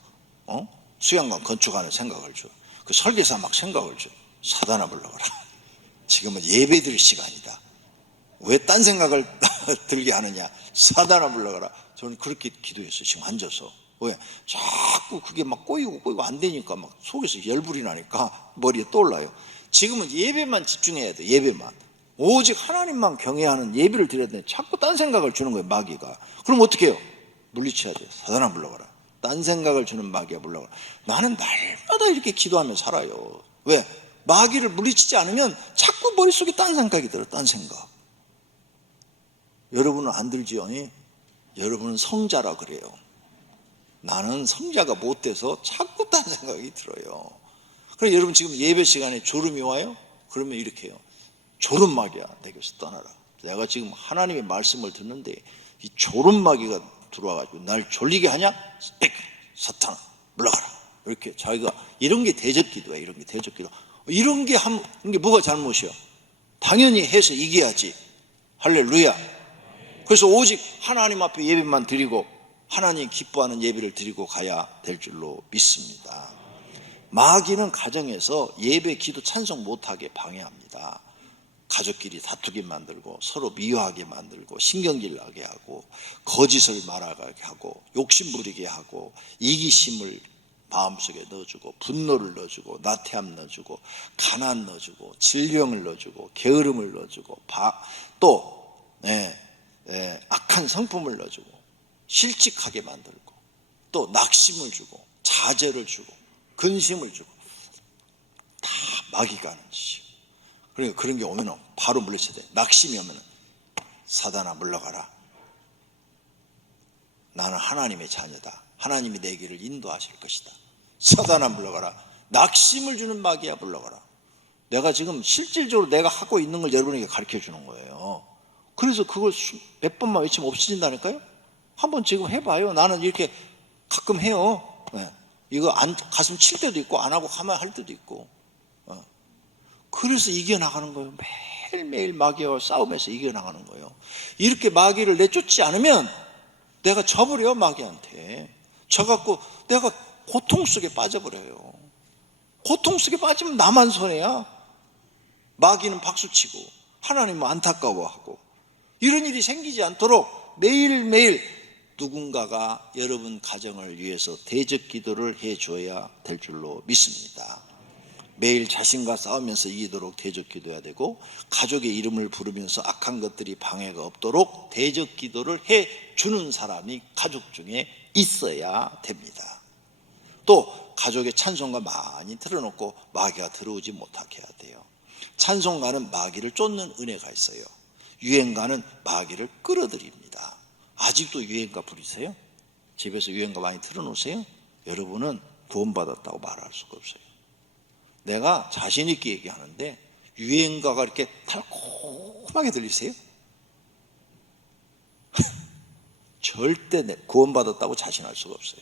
수양관 건축하는 생각을 줘. 그 설계사 막 생각을 줘. 사단아 불러거라. 지금은 예배 드릴 시간이다. 왜 딴 생각을 들게 하느냐? 사단아 불러거라. 저는 그렇게 기도했어요. 지금 앉아서. 왜? 자꾸 그게 막 꼬이고 안 되니까 막 속에서 열불이 나니까 머리에 떠올라요. 지금은 예배만 집중해야 돼. 예배만. 오직 하나님만 경외하는 예배를 드려야 되는데 자꾸 딴 생각을 주는 거예요. 마귀가. 그럼 어떻게 해요? 물리쳐야 돼요. 사단아 물러가라. 딴 생각을 주는 마귀가 물러가라. 나는 날마다 이렇게 기도하며 살아요. 왜? 마귀를 물리치지 않으면 자꾸 머릿속에 딴 생각이 들어. 딴 생각. 여러분은 안 들지요? 여러분은 성자라 그래요. 나는 성자가 못 돼서 자꾸 딴 생각이 들어요. 그럼 여러분 지금 예배 시간에 졸음이 와요? 그러면 이렇게 해요. 졸음 마귀야, 내게서 떠나라. 내가 지금 하나님의 말씀을 듣는데 이 졸음 마귀가 들어와가지고 날 졸리게 하냐? 사탄아 물러가라. 이렇게 자기가 이런 게 대접 기도야. 이런 게 대접 기도. 이런 게 뭐가 잘못이야? 당연히 해서 이겨야지. 할렐루야. 그래서 오직 하나님 앞에 예배만 드리고 하나님 기뻐하는 예배를 드리고 가야 될 줄로 믿습니다. 마귀는 가정에서 예배, 기도, 찬송 못하게 방해합니다. 가족끼리 다투게 만들고 서로 미워하게 만들고 신경질 나게 하고 거짓을 말하게 하고 욕심 부리게 하고 이기심을 마음속에 넣어주고 분노를 넣어주고 나태함 넣어주고 가난 넣어주고 질병을 넣어주고 게으름을 넣어주고 또 악한 성품을 넣어주고 실직하게 만들고 또 낙심을 주고 자제를 주고 근심을 주고 다 마귀가 하는 짓이에요. 그러니까 그런 게 오면 바로 물리쳐야 돼. 낙심이 오면 사단아 물러가라. 나는 하나님의 자녀다. 하나님이 내 길을 인도하실 것이다. 사단아 물러가라. 낙심을 주는 마귀야 물러가라. 내가 지금 실질적으로 내가 하고 있는 걸 여러분에게 가르쳐 주는 거예요. 그래서 그걸 몇 번만 외치면 없어진다니까요. 한번 지금 해봐요. 나는 이렇게 가끔 해요. 이거 가슴 칠 때도 있고 안 하고 가만히 할 때도 있고. 그래서 이겨나가는 거예요. 매일매일 마귀와 싸움에서 이겨나가는 거예요. 이렇게 마귀를 내쫓지 않으면 내가 져버려요. 마귀한테 져갖고 내가 고통 속에 빠져버려요. 고통 속에 빠지면 나만 손해야. 마귀는 박수치고 하나님은 안타까워하고. 이런 일이 생기지 않도록 매일매일 누군가가 여러분 가정을 위해서 대적 기도를 해줘야 될 줄로 믿습니다. 매일 자신과 싸우면서 이기도록 대적 기도해야 되고 가족의 이름을 부르면서 악한 것들이 방해가 없도록 대적 기도를 해주는 사람이 가족 중에 있어야 됩니다. 또 가족의 찬송가 많이 틀어놓고 마귀가 들어오지 못하게 해야 돼요. 찬송가는 마귀를 쫓는 은혜가 있어요. 유행가는 마귀를 끌어들입니다. 아직도 유행가 부르세요? 집에서 유행가 많이 틀어놓으세요? 여러분은 구원받았다고 말할 수가 없어요. 내가 자신 있게 얘기하는데 유행가가 이렇게 달콤하게 들리세요? 절대 구원받았다고 자신할 수가 없어요.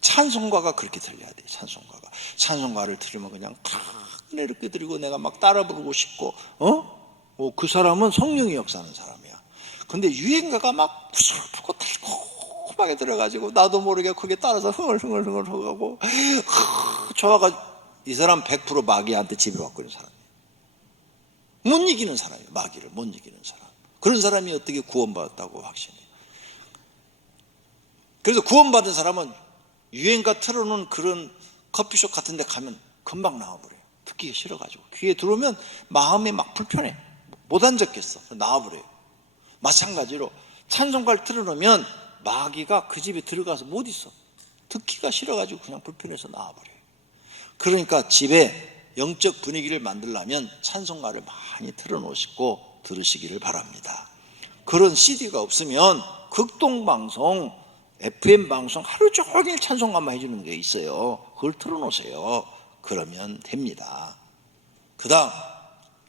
찬송가가 그렇게 들려야 돼요. 찬송가를 들으면 그냥 탁 은혜롭게 드리고 내가 막 따라 부르고 싶고 그 사람은 성령이 역사하는 사람이야. 근데 유행가가 막 부슬프고 꼼꼼하게 들어가지고 나도 모르게 거기에 따라서 흥얼흥얼 하고 좋아가지고 이 사람 100% 마귀한테 지배받고 있는 사람이에요. 못 이기는 사람이에요. 마귀를 못 이기는 사람. 그런 사람이 어떻게 구원받았다고 확신해요. 그래서 구원받은 사람은 유행가 틀어놓은 그런 커피숍 같은 데 가면 금방 나와버려요. 듣기가 싫어가지고. 귀에 들어오면 마음이 막 불편해. 못 앉았겠어. 나와버려요. 마찬가지로 찬송가를 틀어놓으면 마귀가 그 집에 들어가서 못 있어. 듣기가 싫어가지고 그냥 불편해서 나와버려요. 그러니까 집에 영적 분위기를 만들려면 찬송가를 많이 틀어놓으시고 들으시기를 바랍니다. 그런 CD가 없으면 극동방송, FM방송 하루 종일 찬송가만 해주는 게 있어요. 그걸 틀어놓으세요. 그러면 됩니다. 그 다음,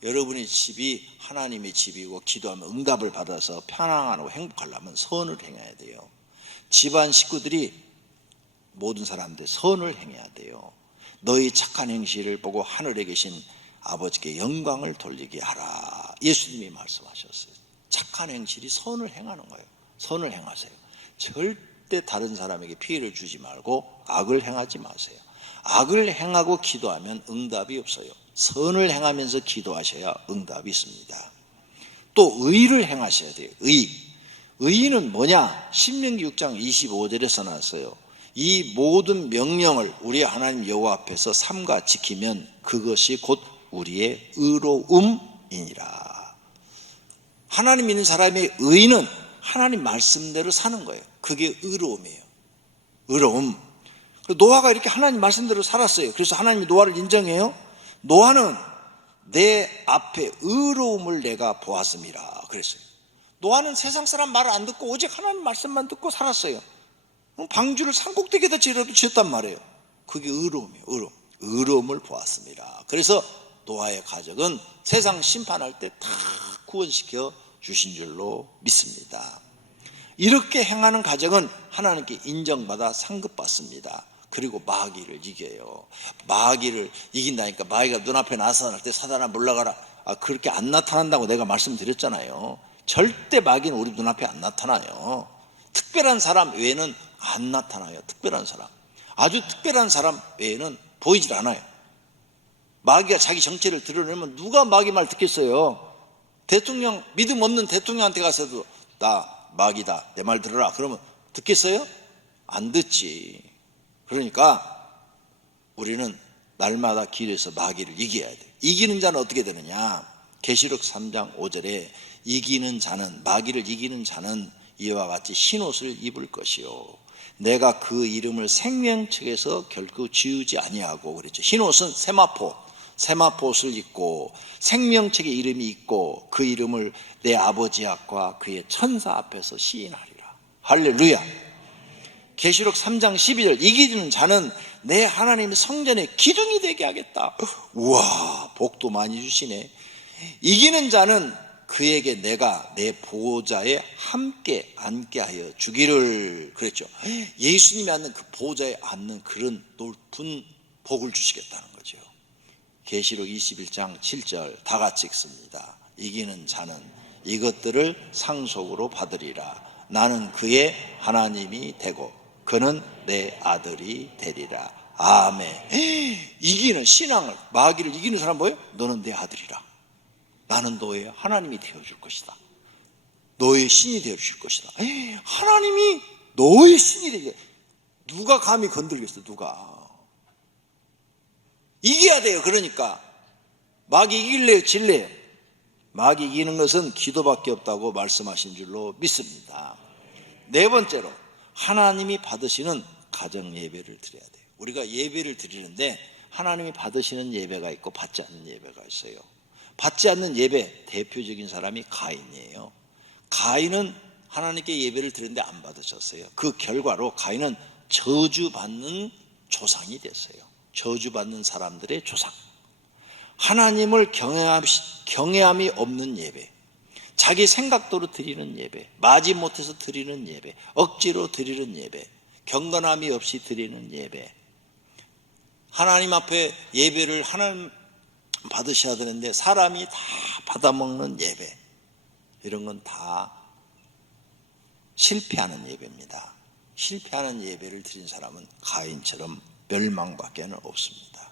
여러분의 집이 하나님의 집이고 기도하면 응답을 받아서 편안하고 행복하려면 선을 행해야 돼요. 집안 식구들이 모든 사람들 선을 행해야 돼요. 너희 착한 행실을 보고 하늘에 계신 아버지께 영광을 돌리게 하라. 예수님이 말씀하셨어요. 착한 행실이 선을 행하는 거예요. 선을 행하세요. 절대 다른 사람에게 피해를 주지 말고 악을 행하지 마세요. 악을 행하고 기도하면 응답이 없어요. 선을 행하면서 기도하셔야 응답이 있습니다. 또 의를 행하셔야 돼요. 의는 뭐냐? 신명기 6장 25절에 써놨어요. 이 모든 명령을 우리 하나님 여호와 앞에서 삼가 지키면 그것이 곧 우리의 의로움이니라. 하나님 믿는 사람의 의는 하나님 말씀대로 사는 거예요. 그게 의로움이에요. 의로움. 노아가 이렇게 하나님 말씀대로 살았어요. 그래서 하나님이 노아를 인정해요. 노아는 내 앞에 의로움을 내가 보았습니다. 그랬어요. 노아는 세상 사람 말을 안 듣고 오직 하나님 말씀만 듣고 살았어요. 방주를 산꼭대기에다 지었단 말이에요. 그게 의로움이에요. 의로움을 보았습니다. 그래서 노아의 가족은 세상 심판할 때 다 구원시켜 주신 줄로 믿습니다. 이렇게 행하는 가정은 하나님께 인정받아 상급받습니다. 그리고 마귀를 이겨요. 마귀를 이긴다니까. 마귀가 눈앞에 나타날 때 사단아 물러가라. 그렇게 안 나타난다고 내가 말씀드렸잖아요. 절대 마귀는 우리 눈앞에 안 나타나요. 특별한 사람 외에는 안 나타나요. 특별한 사람, 아주 특별한 사람 외에는 보이질 않아요. 마귀가 자기 정체를 드러내면 누가 마귀 말 듣겠어요? 대통령, 믿음 없는 대통령한테 가서도 나 마귀다, 내 말 들어라 그러면 듣겠어요? 안 듣지. 그러니까 우리는 날마다 길에서 마귀를 이겨야 돼. 이기는 자는 어떻게 되느냐? 계시록 3장 5절에 이기는 자는, 마귀를 이기는 자는 이와 같이 흰옷을 입을 것이요 내가 그 이름을 생명책에서 결코 지우지 아니하고 그랬죠. 흰옷은 세마포옷을 입고 생명책에 이름이 있고 그 이름을 내 아버지 앞과 그의 천사 앞에서 시인하리라. 할렐루야. 계시록 3장 12절 이기는 자는 내 하나님의 성전에 기둥이 되게 하겠다. 우와, 복도 많이 주시네. 이기는 자는 그에게 내가 내 보호자에 함께 앉게 하여 주기를 그랬죠. 예수님이 앉는 그 보호자에 앉는 그런 높은 복을 주시겠다는 거죠. 계시록 21장 7절 다 같이 읽습니다. 이기는 자는 이것들을 상속으로 받으리라. 나는 그의 하나님이 되고 그는 내 아들이 되리라. 아멘. 이기는 신앙을, 마귀를 이기는 사람 뭐예요? 너는 내 아들이라. 나는 너의 하나님이 되어줄 것이다. 너의 신이 되어줄 것이다. 하나님이 너의 신이 되게 누가 감히 건들겠어? 누가? 이겨야 돼요. 그러니까 마귀 이길래요? 질래요? 마귀 이기는 것은 기도밖에 없다고 말씀하신 줄로 믿습니다. 네 번째로 하나님이 받으시는 가정 예배를 드려야 돼요. 우리가 예배를 드리는데 하나님이 받으시는 예배가 있고 받지 않는 예배가 있어요. 받지 않는 예배 대표적인 사람이 가인이에요. 가인은 하나님께 예배를 드렸는데 안 받으셨어요. 그 결과로 가인은 저주받는 조상이 됐어요. 저주받는 사람들의 조상. 하나님을 경외함이 없는 예배, 자기 생각대로 드리는 예배, 마지못해서 드리는 예배, 억지로 드리는 예배, 경건함이 없이 드리는 예배. 하나님 앞에 예배를 하나님 받으셔야 되는데 사람이 다 받아먹는 예배, 이런 건 다 실패하는 예배입니다. 실패하는 예배를 드린 사람은 가인처럼 멸망밖에 없습니다.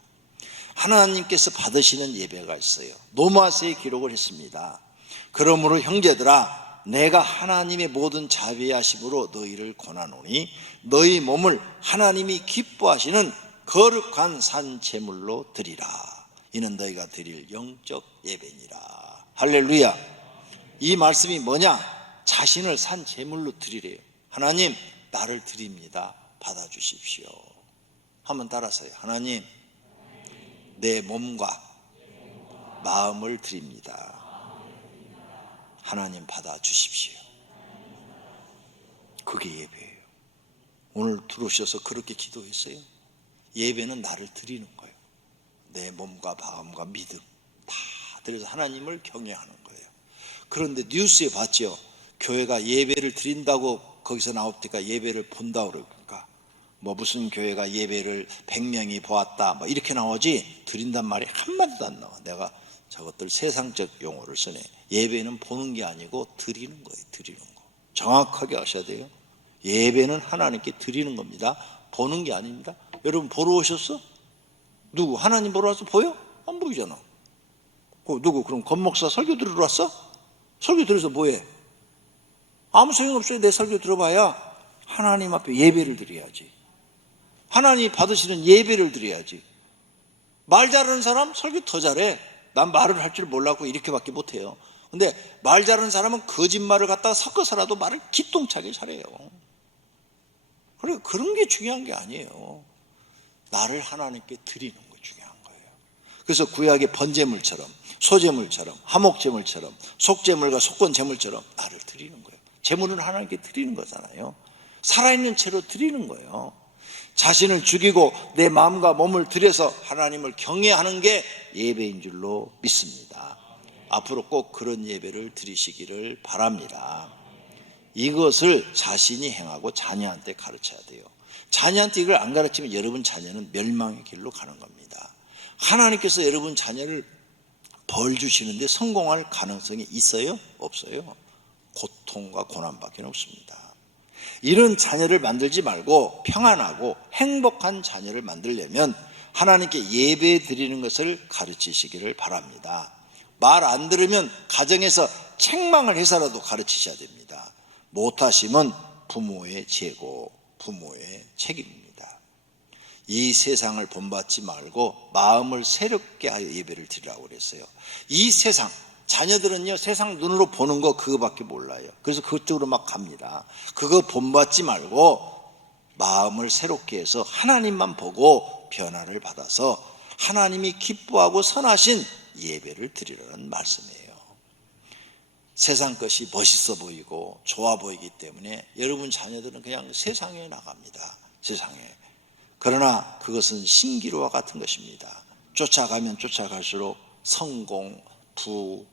하나님께서 받으시는 예배가 있어요. 노마스에 기록을 했습니다. 그러므로 형제들아, 내가 하나님의 모든 자비하심으로 너희를 권하노니 너희 몸을 하나님이 기뻐하시는 거룩한 산 제물로 드리라. 이는 너희가 드릴 영적 예배니라. 할렐루야. 이 말씀이 뭐냐? 자신을 산 제물로 드리래요. 하나님, 나를 드립니다. 받아주십시오. 한번 따라서요. 하나님, 내 몸과 마음을 드립니다. 하나님 받아주십시오. 그게 예배예요. 오늘 들어오셔서 그렇게 기도했어요. 예배는 나를 드리는 거예요. 내 몸과 마음과 믿음 다 드려서 하나님을 경외하는 거예요. 그런데 뉴스에 봤죠. 교회가 예배를 드린다고 거기서 나옵니까? 예배를 본다고 그러니까 뭐 무슨 교회가 예배를 100명이 보았다 뭐 이렇게 나오지 드린단 말이 한마디도 안 나와. 내가 저것들 세상적 용어를 쓰네. 예배는 보는 게 아니고 드리는 거예요. 드리는 거. 정확하게 아셔야 돼요. 예배는 하나님께 드리는 겁니다. 보는 게 아닙니다. 여러분 보러 오셨어? 누구? 하나님 보러 와서 보여? 안 보이잖아. 누구? 그럼 권목사 설교 들으러 왔어? 설교 들어서 뭐해? 아무 소용없어요. 내 설교 들어봐야 하나님 앞에 예배를 드려야지. 하나님이 받으시는 예배를 드려야지. 말 잘하는 사람 설교 더 잘해. 난 말을 할 줄 몰랐고 이렇게밖에 못해요. 근데 말 잘하는 사람은 거짓말을 갖다가 섞어서라도 말을 기똥차게 잘해요. 그러니까 그런 게 중요한 게 아니에요. 나를 하나님께 드리는 거 중요한 거예요. 그래서 구약의 번제물처럼 소제물처럼 화목제물처럼 속제물과 속건제물처럼 나를 드리는 거예요. 제물은 하나님께 드리는 거잖아요. 살아있는 채로 드리는 거예요. 자신을 죽이고 내 마음과 몸을 들여서 하나님을 경외하는 게 예배인 줄로 믿습니다. 앞으로 꼭 그런 예배를 드리시기를 바랍니다. 이것을 자신이 행하고 자녀한테 가르쳐야 돼요. 자녀한테 이걸 안 가르치면 여러분 자녀는 멸망의 길로 가는 겁니다. 하나님께서 여러분 자녀를 벌 주시는데 성공할 가능성이 있어요? 없어요? 고통과 고난밖에 없습니다. 이런 자녀를 만들지 말고 평안하고 행복한 자녀를 만들려면 하나님께 예배 드리는 것을 가르치시기를 바랍니다. 말 안 들으면 가정에서 책망을 해서라도 가르치셔야 됩니다. 못하시면 부모의 죄고 부모의 책임입니다. 이 세상을 본받지 말고 마음을 새롭게 하여 예배를 드리라고 그랬어요. 이 세상, 자녀들은요 세상 눈으로 보는 거 그거밖에 몰라요. 그래서 그쪽으로 막 갑니다. 그거 본받지 말고 마음을 새롭게 해서 하나님만 보고 변화를 받아서 하나님이 기뻐하고 선하신 예배를 드리라는 말씀이에요. 세상 것이 멋있어 보이고 좋아 보이기 때문에 여러분 자녀들은 그냥 세상에 나갑니다. 세상에. 그러나 그것은 신기루와 같은 것입니다. 쫓아가면 쫓아갈수록 성공, 부,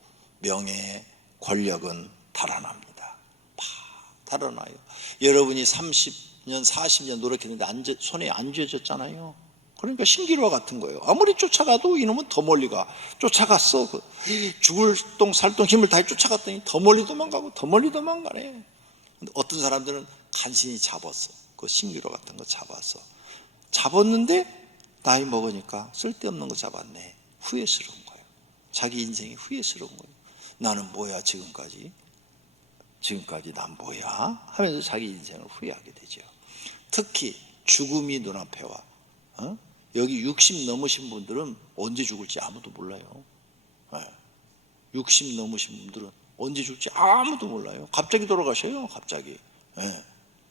명예, 권력은 달아납니다. 달아나요. 여러분이 30년, 40년 노력했는데 손에 안 쥐어졌잖아요. 그러니까 신기루와 같은 거예요. 아무리 쫓아가도 이놈은 더 멀리 가. 쫓아갔어. 죽을 똥 살똥 힘을 다해 쫓아갔더니 더 멀리 도망가고 더 멀리 도망가네. 근데 어떤 사람들은 간신히 잡았어. 그 신기루 같은 거 잡았어. 잡았는데 나이 먹으니까 쓸데없는 거 잡았네. 후회스러운 거예요. 자기 인생이 후회스러운 거예요. 나는 뭐야 지금까지 난 뭐야 하면서 자기 인생을 후회하게 되죠. 특히 죽음이 눈앞에 와. 여기 60 넘으신 분들은 언제 죽을지 아무도 몰라요. 60 넘으신 분들은 언제 죽을지 아무도 몰라요. 갑자기 돌아가셔요. 갑자기.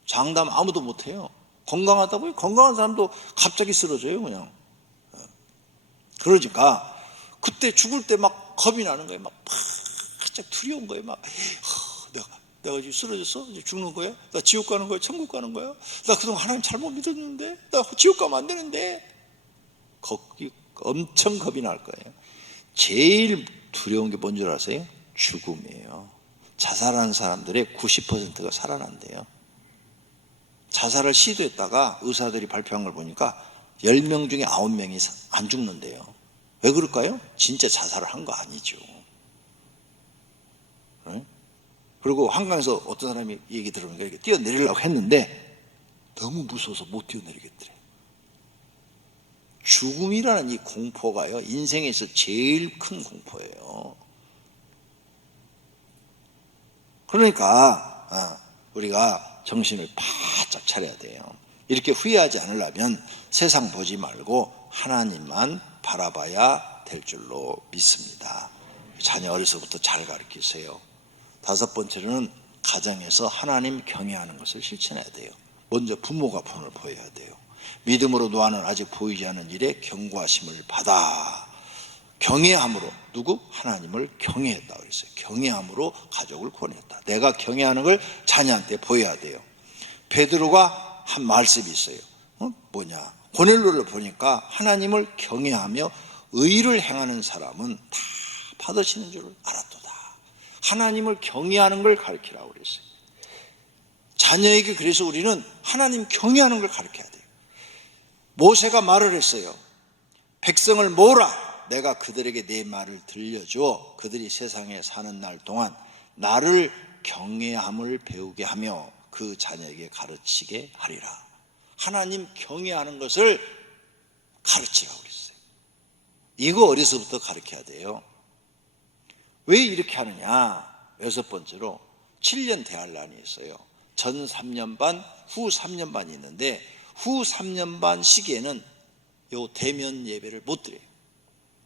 장담 아무도 못해요. 건강하다 보니 건강한 사람도 갑자기 쓰러져요. 그냥. 그러니까 그때 죽을 때 막 겁이 나는 거예요. 막 바짝 두려운 거예요. 막 내가 지금 쓰러졌어? 이제 죽는 거야? 나 지옥 가는 거야? 천국 가는 거야? 나 그동안 하나님 잘못 믿었는데? 나 지옥 가면 안 되는데? 엄청 겁이 날 거예요. 제일 두려운 게 뭔 줄 아세요? 죽음이에요. 자살하는 사람들의 90%가 살아난대요. 자살을 시도했다가 의사들이 발표한 걸 보니까 10명 중에 9명이 안 죽는데요. 왜 그럴까요? 진짜 자살을 한 거 아니죠. 그리고 한강에서 어떤 사람이 얘기 들으니까 이렇게 뛰어내리려고 했는데 너무 무서워서 못 뛰어내리겠더래. 죽음이라는 이 공포가요, 인생에서 제일 큰 공포예요. 그러니까 우리가 정신을 바짝 차려야 돼요. 이렇게 후회하지 않으려면 세상 보지 말고 하나님만 바라봐야 될 줄로 믿습니다. 자녀 어려서부터 잘 가르치세요. 5번째로는 가정에서 하나님 경외하는 것을 실천해야 돼요. 먼저 부모가 본을 보여야 돼요. 믿음으로 노아는 아직 보이지 않은 일에 경고하심을 받아 경외함으로, 누구? 하나님을 경외했다 그랬어요. 경외함으로 가족을 구원했다. 내가 경외하는 걸 자녀한테 보여야 돼요. 베드로가 한 말씀이 있어요. 뭐냐? 고넬료를 보니까 하나님을 경외하며 의를 행하는 사람은 다 받으시는 줄 알았도다. 하나님을 경외하는 걸 가르치라고 그랬어요. 자녀에게 그래서 우리는 하나님 경외하는 걸 가르쳐야 돼요. 모세가 말을 했어요. 백성을 모으라. 내가 그들에게 내 말을 들려주어 그들이 세상에 사는 날 동안 나를 경외함을 배우게 하며 그 자녀에게 가르치게 하리라. 하나님 경외하는 것을 가르치라고 그랬어요. 이거 어려서부터 가르쳐야 돼요. 왜 이렇게 하느냐? 6번째로 7년 대환란이 있어요. 전 3년 반, 후 3년 반이 있는데 후 3년 반 시기에는 요 대면 예배를 못 드려요.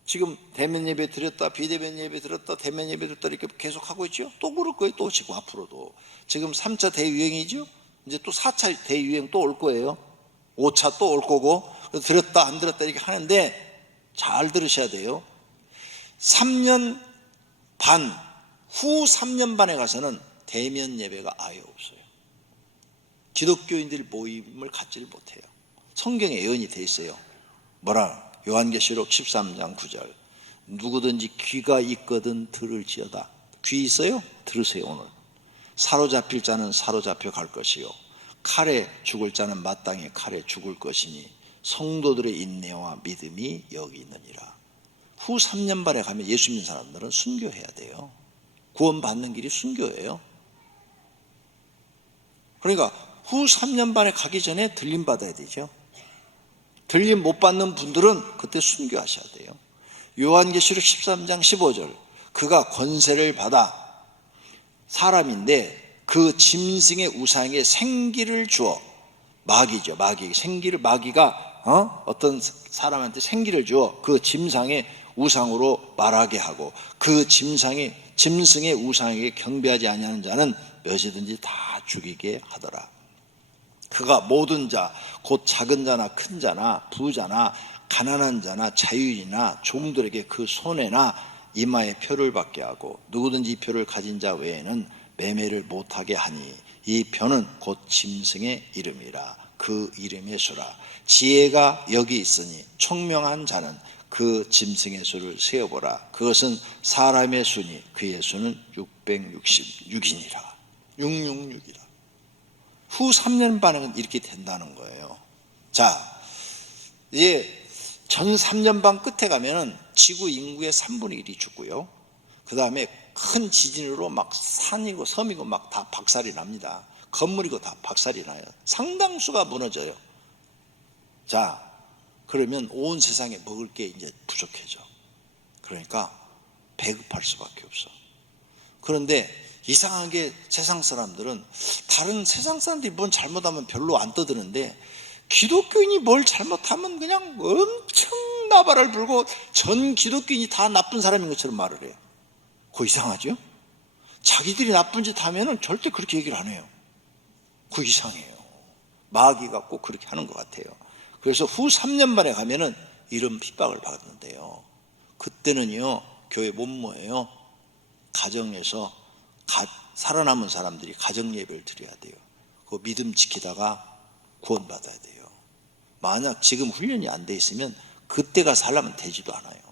지금 대면 예배 드렸다, 비대면 예배 드렸다, 대면 예배 드렸다 이렇게 계속 하고 있죠. 또 그럴 거예요. 또 지금 앞으로도. 지금 3차 대유행이죠. 이제 또 4차 대유행 또 올 거예요. 5차 또 올 거고. 드렸다 안 드렸다 이렇게 하는데 잘 들으셔야 돼요. 3년 반, 후 3년 반에 가서는 대면 예배가 아예 없어요. 기독교인들 모임을 갖지를 못해요. 성경에 예언이 돼 있어요. 뭐라? 요한계시록 13장 9절. 누구든지 귀가 있거든 들을지어다. 귀 있어요? 들으세요. 오늘 사로잡힐 자는 사로잡혀 갈 것이요 칼에 죽을 자는 마땅히 칼에 죽을 것이니 성도들의 인내와 믿음이 여기 있느니라. 후 3년 반에 가면 예수 믿는 사람들은 순교해야 돼요. 구원받는 길이 순교예요. 그러니까 후 3년 반에 가기 전에 들림 받아야 되죠. 들림 못 받는 분들은 그때 순교하셔야 돼요. 요한계시록 13장 15절. 그가 권세를 받아 사람인데 그 짐승의 우상에 생기를 주어, 마귀죠. 마귀가 어떤 사람한테 생기를 주어 그 짐승의 우상으로 말하게 하고 그 짐승의 우상에게 경배하지 아니하는 자는 몇이든지 다 죽이게 하더라. 그가 모든 자, 곧 작은 자나 큰 자나 부자나 가난한 자나 자유인이나 종들에게 그 손에나 이마에 표를 받게 하고 누구든지 이 표를 가진 자 외에는 매매를 못하게 하니 이 표는 곧 짐승의 이름이라. 그 이름의 수라. 지혜가 여기 있으니 총명한 자는 그 짐승의 수를 세어보라. 그것은 사람의 수니 그의 수는 666이니라. 666이라. 후 3년 반은 이렇게 된다는 거예요. 자, 이제 전 3년 반 끝에 가면은 지구 인구의 3분의 1이 죽고요. 그 다음에 큰 지진으로 막 산이고 섬이고 막 다 박살이 납니다. 건물이고 다 박살이 나요. 상당수가 무너져요. 자, 그러면 온 세상에 먹을 게 이제 부족해져. 그러니까 배급할 수밖에 없어. 그런데 이상하게 세상 사람들은 다른 세상 사람들이 뭔 잘못하면 별로 안 떠드는데 기독교인이 뭘 잘못하면 그냥 엄청 나발을 불고 전 기독교인이 다 나쁜 사람인 것처럼 말을 해요. 그거 이상하죠? 자기들이 나쁜 짓 하면은 절대 그렇게 얘기를 안 해요. 그거 이상해요. 마귀가 꼭 그렇게 하는 것 같아요. 그래서 후 3년 만에 가면은 이런 핍박을 받는데요. 그때는요, 교회 못 모여요. 가정에서 살아남은 사람들이 가정 예배를 드려야 돼요. 그 믿음 지키다가 구원받아야 돼요. 만약 지금 훈련이 안 돼 있으면 그때가 살려면 되지도 않아요.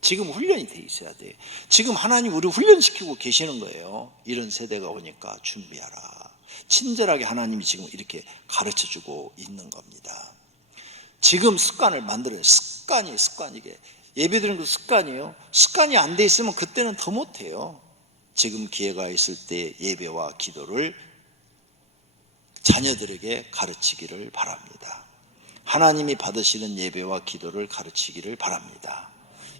지금 훈련이 돼 있어야 돼. 지금 하나님 우리 훈련시키고 계시는 거예요. 이런 세대가 오니까 준비하라. 친절하게 하나님이 지금 이렇게 가르쳐주고 있는 겁니다. 지금 습관을 만들어요. 습관이게. 예배 드리는 것도 습관이에요. 습관이 안 돼 있으면 그때는 더 못해요. 지금 기회가 있을 때 예배와 기도를 자녀들에게 가르치기를 바랍니다. 하나님이 받으시는 예배와 기도를 가르치기를 바랍니다.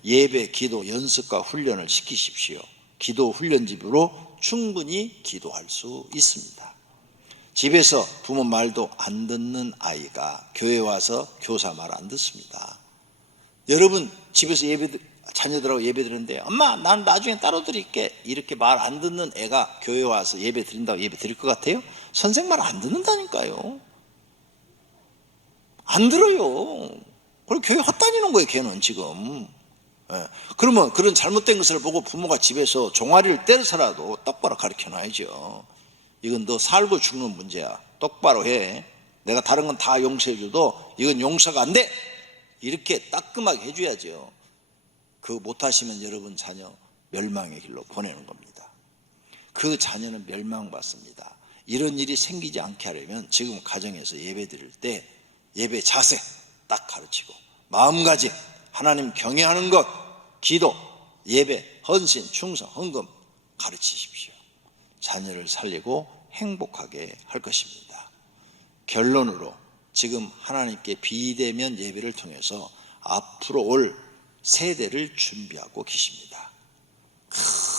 예배, 기도, 연습과 훈련을 시키십시오. 기도 훈련집으로 충분히 기도할 수 있습니다. 집에서 부모 말도 안 듣는 아이가 교회 와서 교사 말 안 듣습니다. 여러분 집에서 자녀들하고 예배 드리는데 엄마 난 나중에 따로 드릴게 이렇게 말 안 듣는 애가 교회 와서 예배 드린다고 예배 드릴 것 같아요? 선생 말 안 듣는다니까요. 안 들어요. 그리고 교회 헛다니는 거예요 걔는 지금. 그러면 그런 잘못된 것을 보고 부모가 집에서 종아리를 때려서라도 똑바로 가르쳐놔야죠. 이건 너 살고 죽는 문제야. 똑바로 해. 내가 다른 건 다 용서해줘도 이건 용서가 안 돼. 이렇게 따끔하게 해줘야죠. 그거 못하시면 여러분 자녀 멸망의 길로 보내는 겁니다. 그 자녀는 멸망받습니다. 이런 일이 생기지 않게 하려면 지금 가정에서 예배 드릴 때 예배 자세 딱 가르치고 마음가짐 하나님 경외하는 것 기도 예배 헌신 충성 헌금 가르치십시오. 자녀를 살리고 행복하게 할 것입니다. 결론으로 지금 하나님께 비대면 예배를 통해서 앞으로 올 세대를 준비하고 계십니다.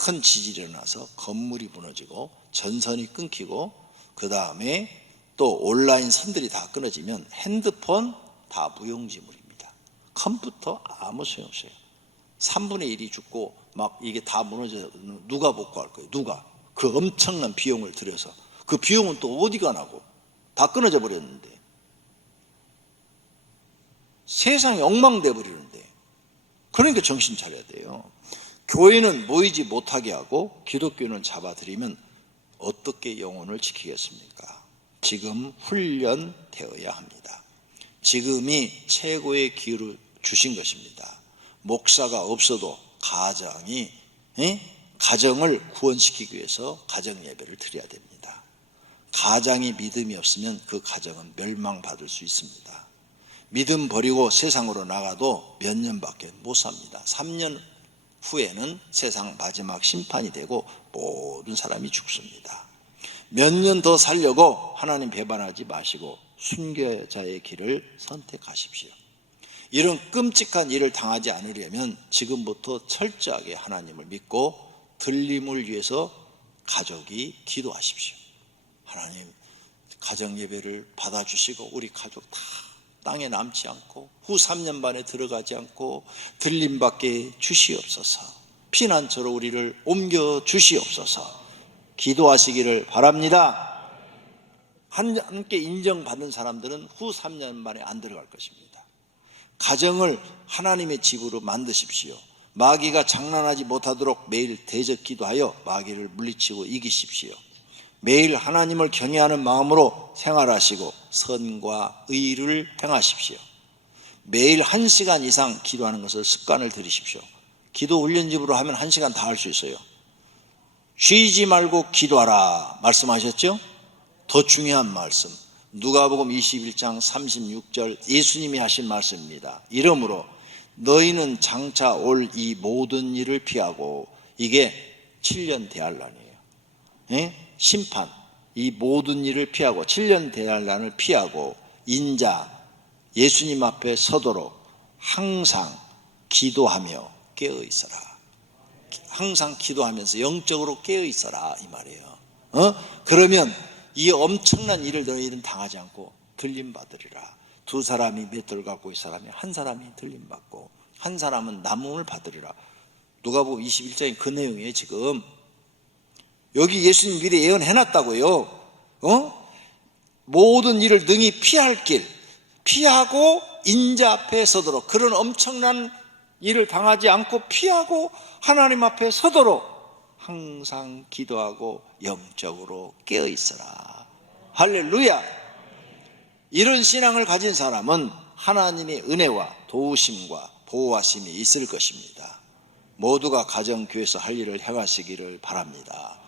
큰 지진이 일어나서 건물이 무너지고 전선이 끊기고 그 다음에 또 온라인 선들이 다 끊어지면 핸드폰 다 무용지물입니다. 컴퓨터 아무 소용없어요. 3분의 1이 죽고 막 이게 다 무너져서 누가 복구할 거예요? 누가? 그 엄청난 비용을 들여서 그 비용은 또 어디가 나고 다 끊어져 버렸는데 세상이 엉망돼 버리는데 그러니까 정신 차려야 돼요. 교회는 모이지 못하게 하고 기독교는 잡아들이면 어떻게 영혼을 지키겠습니까? 지금 훈련되어야 합니다. 지금이 최고의 기회를 주신 것입니다. 목사가 없어도 가정을 구원시키기 위해서 가정 예배를 드려야 됩니다. 가장이 믿음이 없으면 그 가정은 멸망받을 수 있습니다. 믿음 버리고 세상으로 나가도 몇 년밖에 못 삽니다. 3년 후에는 세상 마지막 심판이 되고 모든 사람이 죽습니다. 몇 년 더 살려고 하나님 배반하지 마시고 순교자의 길을 선택하십시오. 이런 끔찍한 일을 당하지 않으려면 지금부터 철저하게 하나님을 믿고 들림을 위해서 가족이 기도하십시오. 하나님 가정 예배를 받아주시고 우리 가족 다 땅에 남지 않고 후 3년 반에 들어가지 않고 들림받게 주시옵소서. 피난처로 우리를 옮겨 주시옵소서. 기도하시기를 바랍니다. 함께 인정받는 사람들은 후 3년 만에 안 들어갈 것입니다. 가정을 하나님의 집으로 만드십시오. 마귀가 장난하지 못하도록 매일 대적 기도하여 마귀를 물리치고 이기십시오. 매일 하나님을 경외하는 마음으로 생활하시고 선과 의를 행하십시오. 매일 1시간 이상 기도하는 것을 습관을 들이십시오. 기도 훈련집으로 하면 1시간 다 할 수 있어요. 쉬지 말고 기도하라 말씀하셨죠? 더 중요한 말씀 누가복음 21장 36절 예수님이 하신 말씀입니다. 이러므로 너희는 장차 올 이 모든 일을 피하고 이게 7년 대환란이에요. 심판 이 모든 일을 피하고 7년 대환란을 피하고 인자 예수님 앞에 서도록 항상 기도하며 깨어 있어라. 항상 기도하면서 영적으로 깨어 있어라 이 말이에요. 그러면 이 엄청난 일을 너희는 당하지 않고 들림받으리라. 두 사람이 맷돌 갖고 이 사람이 한 사람이 들림받고 한 사람은 남음을 받으리라. 누가복음 21장의 그 내용이에요. 지금 여기 예수님 미리 예언해놨다고요. 모든 일을 능히 피할 길 피하고 인자 앞에 서도록 그런 엄청난 일을 당하지 않고 피하고 하나님 앞에 서도록 항상 기도하고 영적으로 깨어 있어라. 할렐루야. 이런 신앙을 가진 사람은 하나님의 은혜와 도우심과 보호하심이 있을 것입니다. 모두가 가정교회에서 할 일을 행하시기를 바랍니다.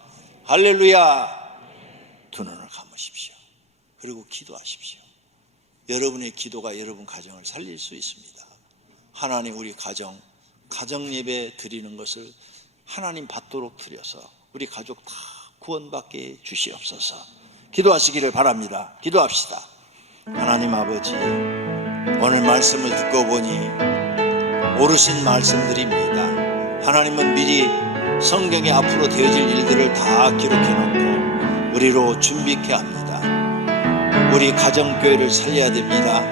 할렐루야. 두 눈을 감으십시오. 그리고 기도하십시오. 여러분의 기도가 여러분 가정을 살릴 수 있습니다. 하나님 우리 가정 예배 드리는 것을 하나님 받도록 드려서 우리 가족 다 구원받게 주시옵소서. 기도하시기를 바랍니다. 기도합시다. 하나님 아버지, 오늘 말씀을 듣고 보니 옳으신 말씀들입니다. 하나님은 미리 성경에 앞으로 되어질 일들을 다 기록해 놓고 우리로 준비케 합니다. 우리 가정교회를 살려야 됩니다.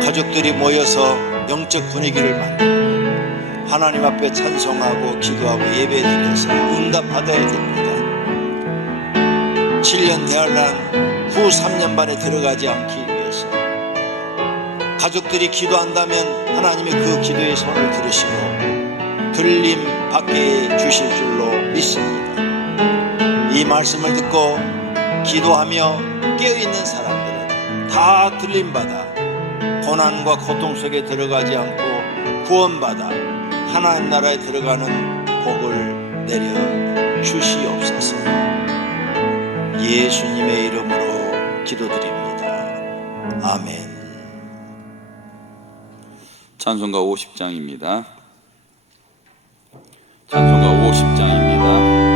가족들이 모여서 영적 분위기를 만들고 하나님 앞에 찬송하고 기도하고 예배드려서 응답받아야 됩니다. 7년 대환란 후 3년 반에 들어가지 않기 위해서 가족들이 기도한다면 하나님의 그 기도의 손을 들으시고 들림 받게 주실 줄로 믿습니다. 이 말씀을 듣고 기도하며 깨어있는 사람들은 다 들림받아 고난과 고통 속에 들어가지 않고 구원받아 하나님 나라에 들어가는 복을 내려 주시옵소서. 예수님의 이름으로 기도드립니다. 아멘. 찬송가 50장입니다. 찬송가 50장입니다.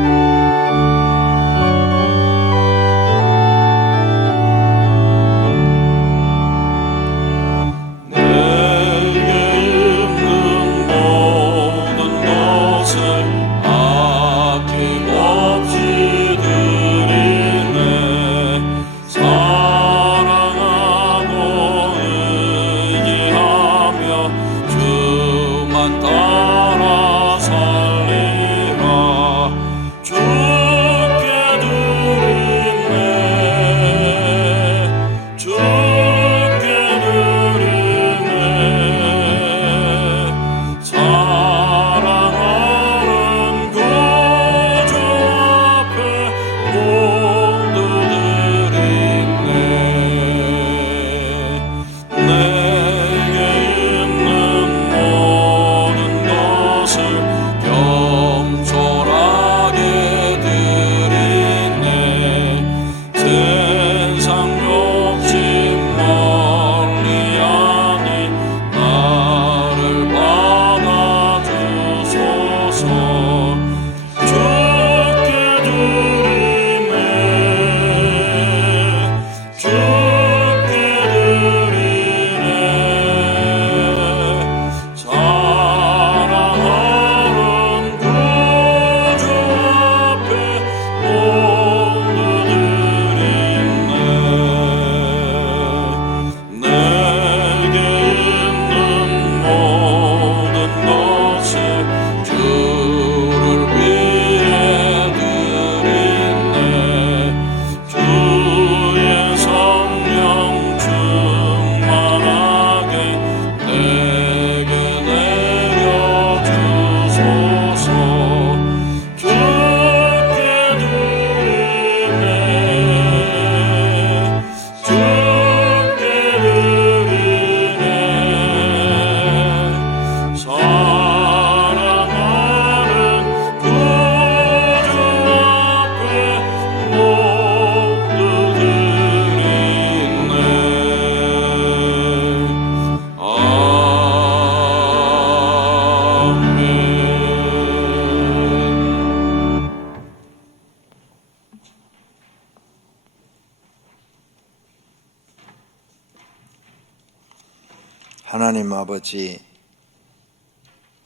하나님 아버지,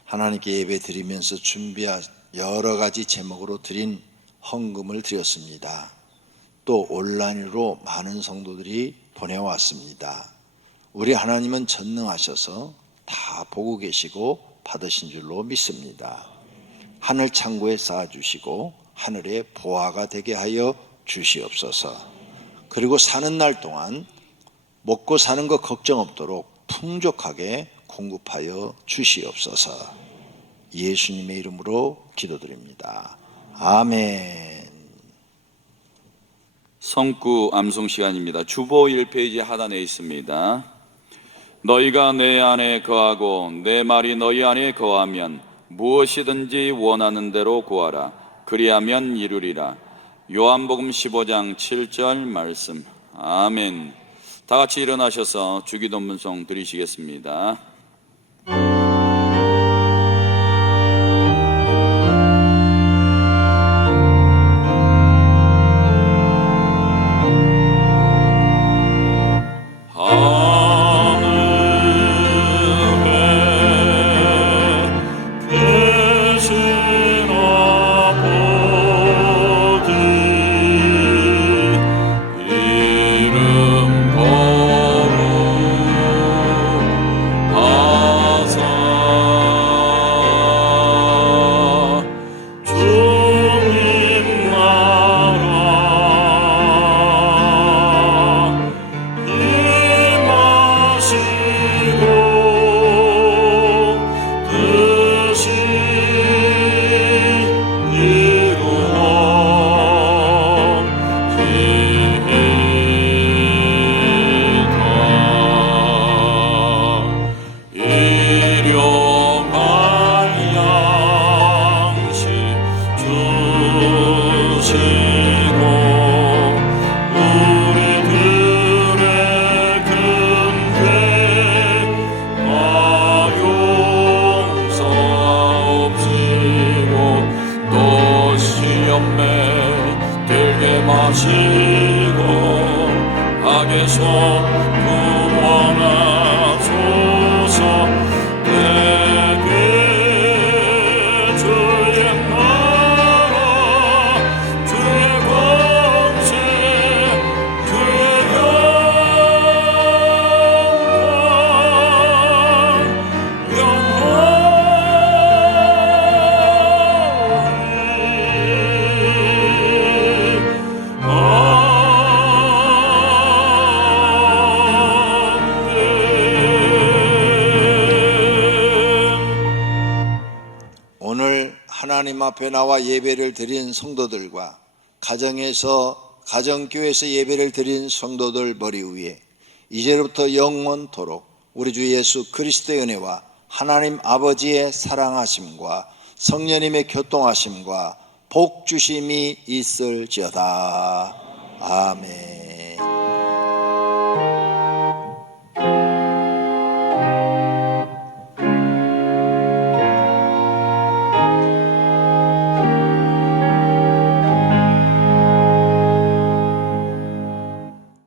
하나님께 예배 드리면서 준비한 여러 가지 제목으로 드린 헌금을 드렸습니다. 또 온라인으로 많은 성도들이 보내왔습니다. 우리 하나님은 전능하셔서 다 보고 계시고 받으신 줄로 믿습니다. 하늘 창고에 쌓아주시고 하늘에 보화가 되게 하여 주시옵소서. 그리고 사는 날 동안 먹고 사는 것 걱정 없도록 풍족하게 공급하여 주시옵소서. 예수님의 이름으로 기도드립니다. 아멘. 성구 암송 시간입니다. 주보 1페이지 하단에 있습니다. 너희가 내 안에 거하고 내 말이 너희 안에 거하면 무엇이든지 원하는 대로 구하라. 그리하면 이루리라. 요한복음 15장 7절 말씀. 아멘. 다 같이 일어나셔서 주기도문송 드리시겠습니다. 하나님 앞에 나와 예배를 드린 성도들과 가정교회에서 예배를 드린 성도들 머리 위에 이제부터 영원토록 우리 주 예수 그리스도의 은혜와 하나님 아버지의 사랑하심과 성령님의 교통하심과 복 주심이 있을지어다. 아멘.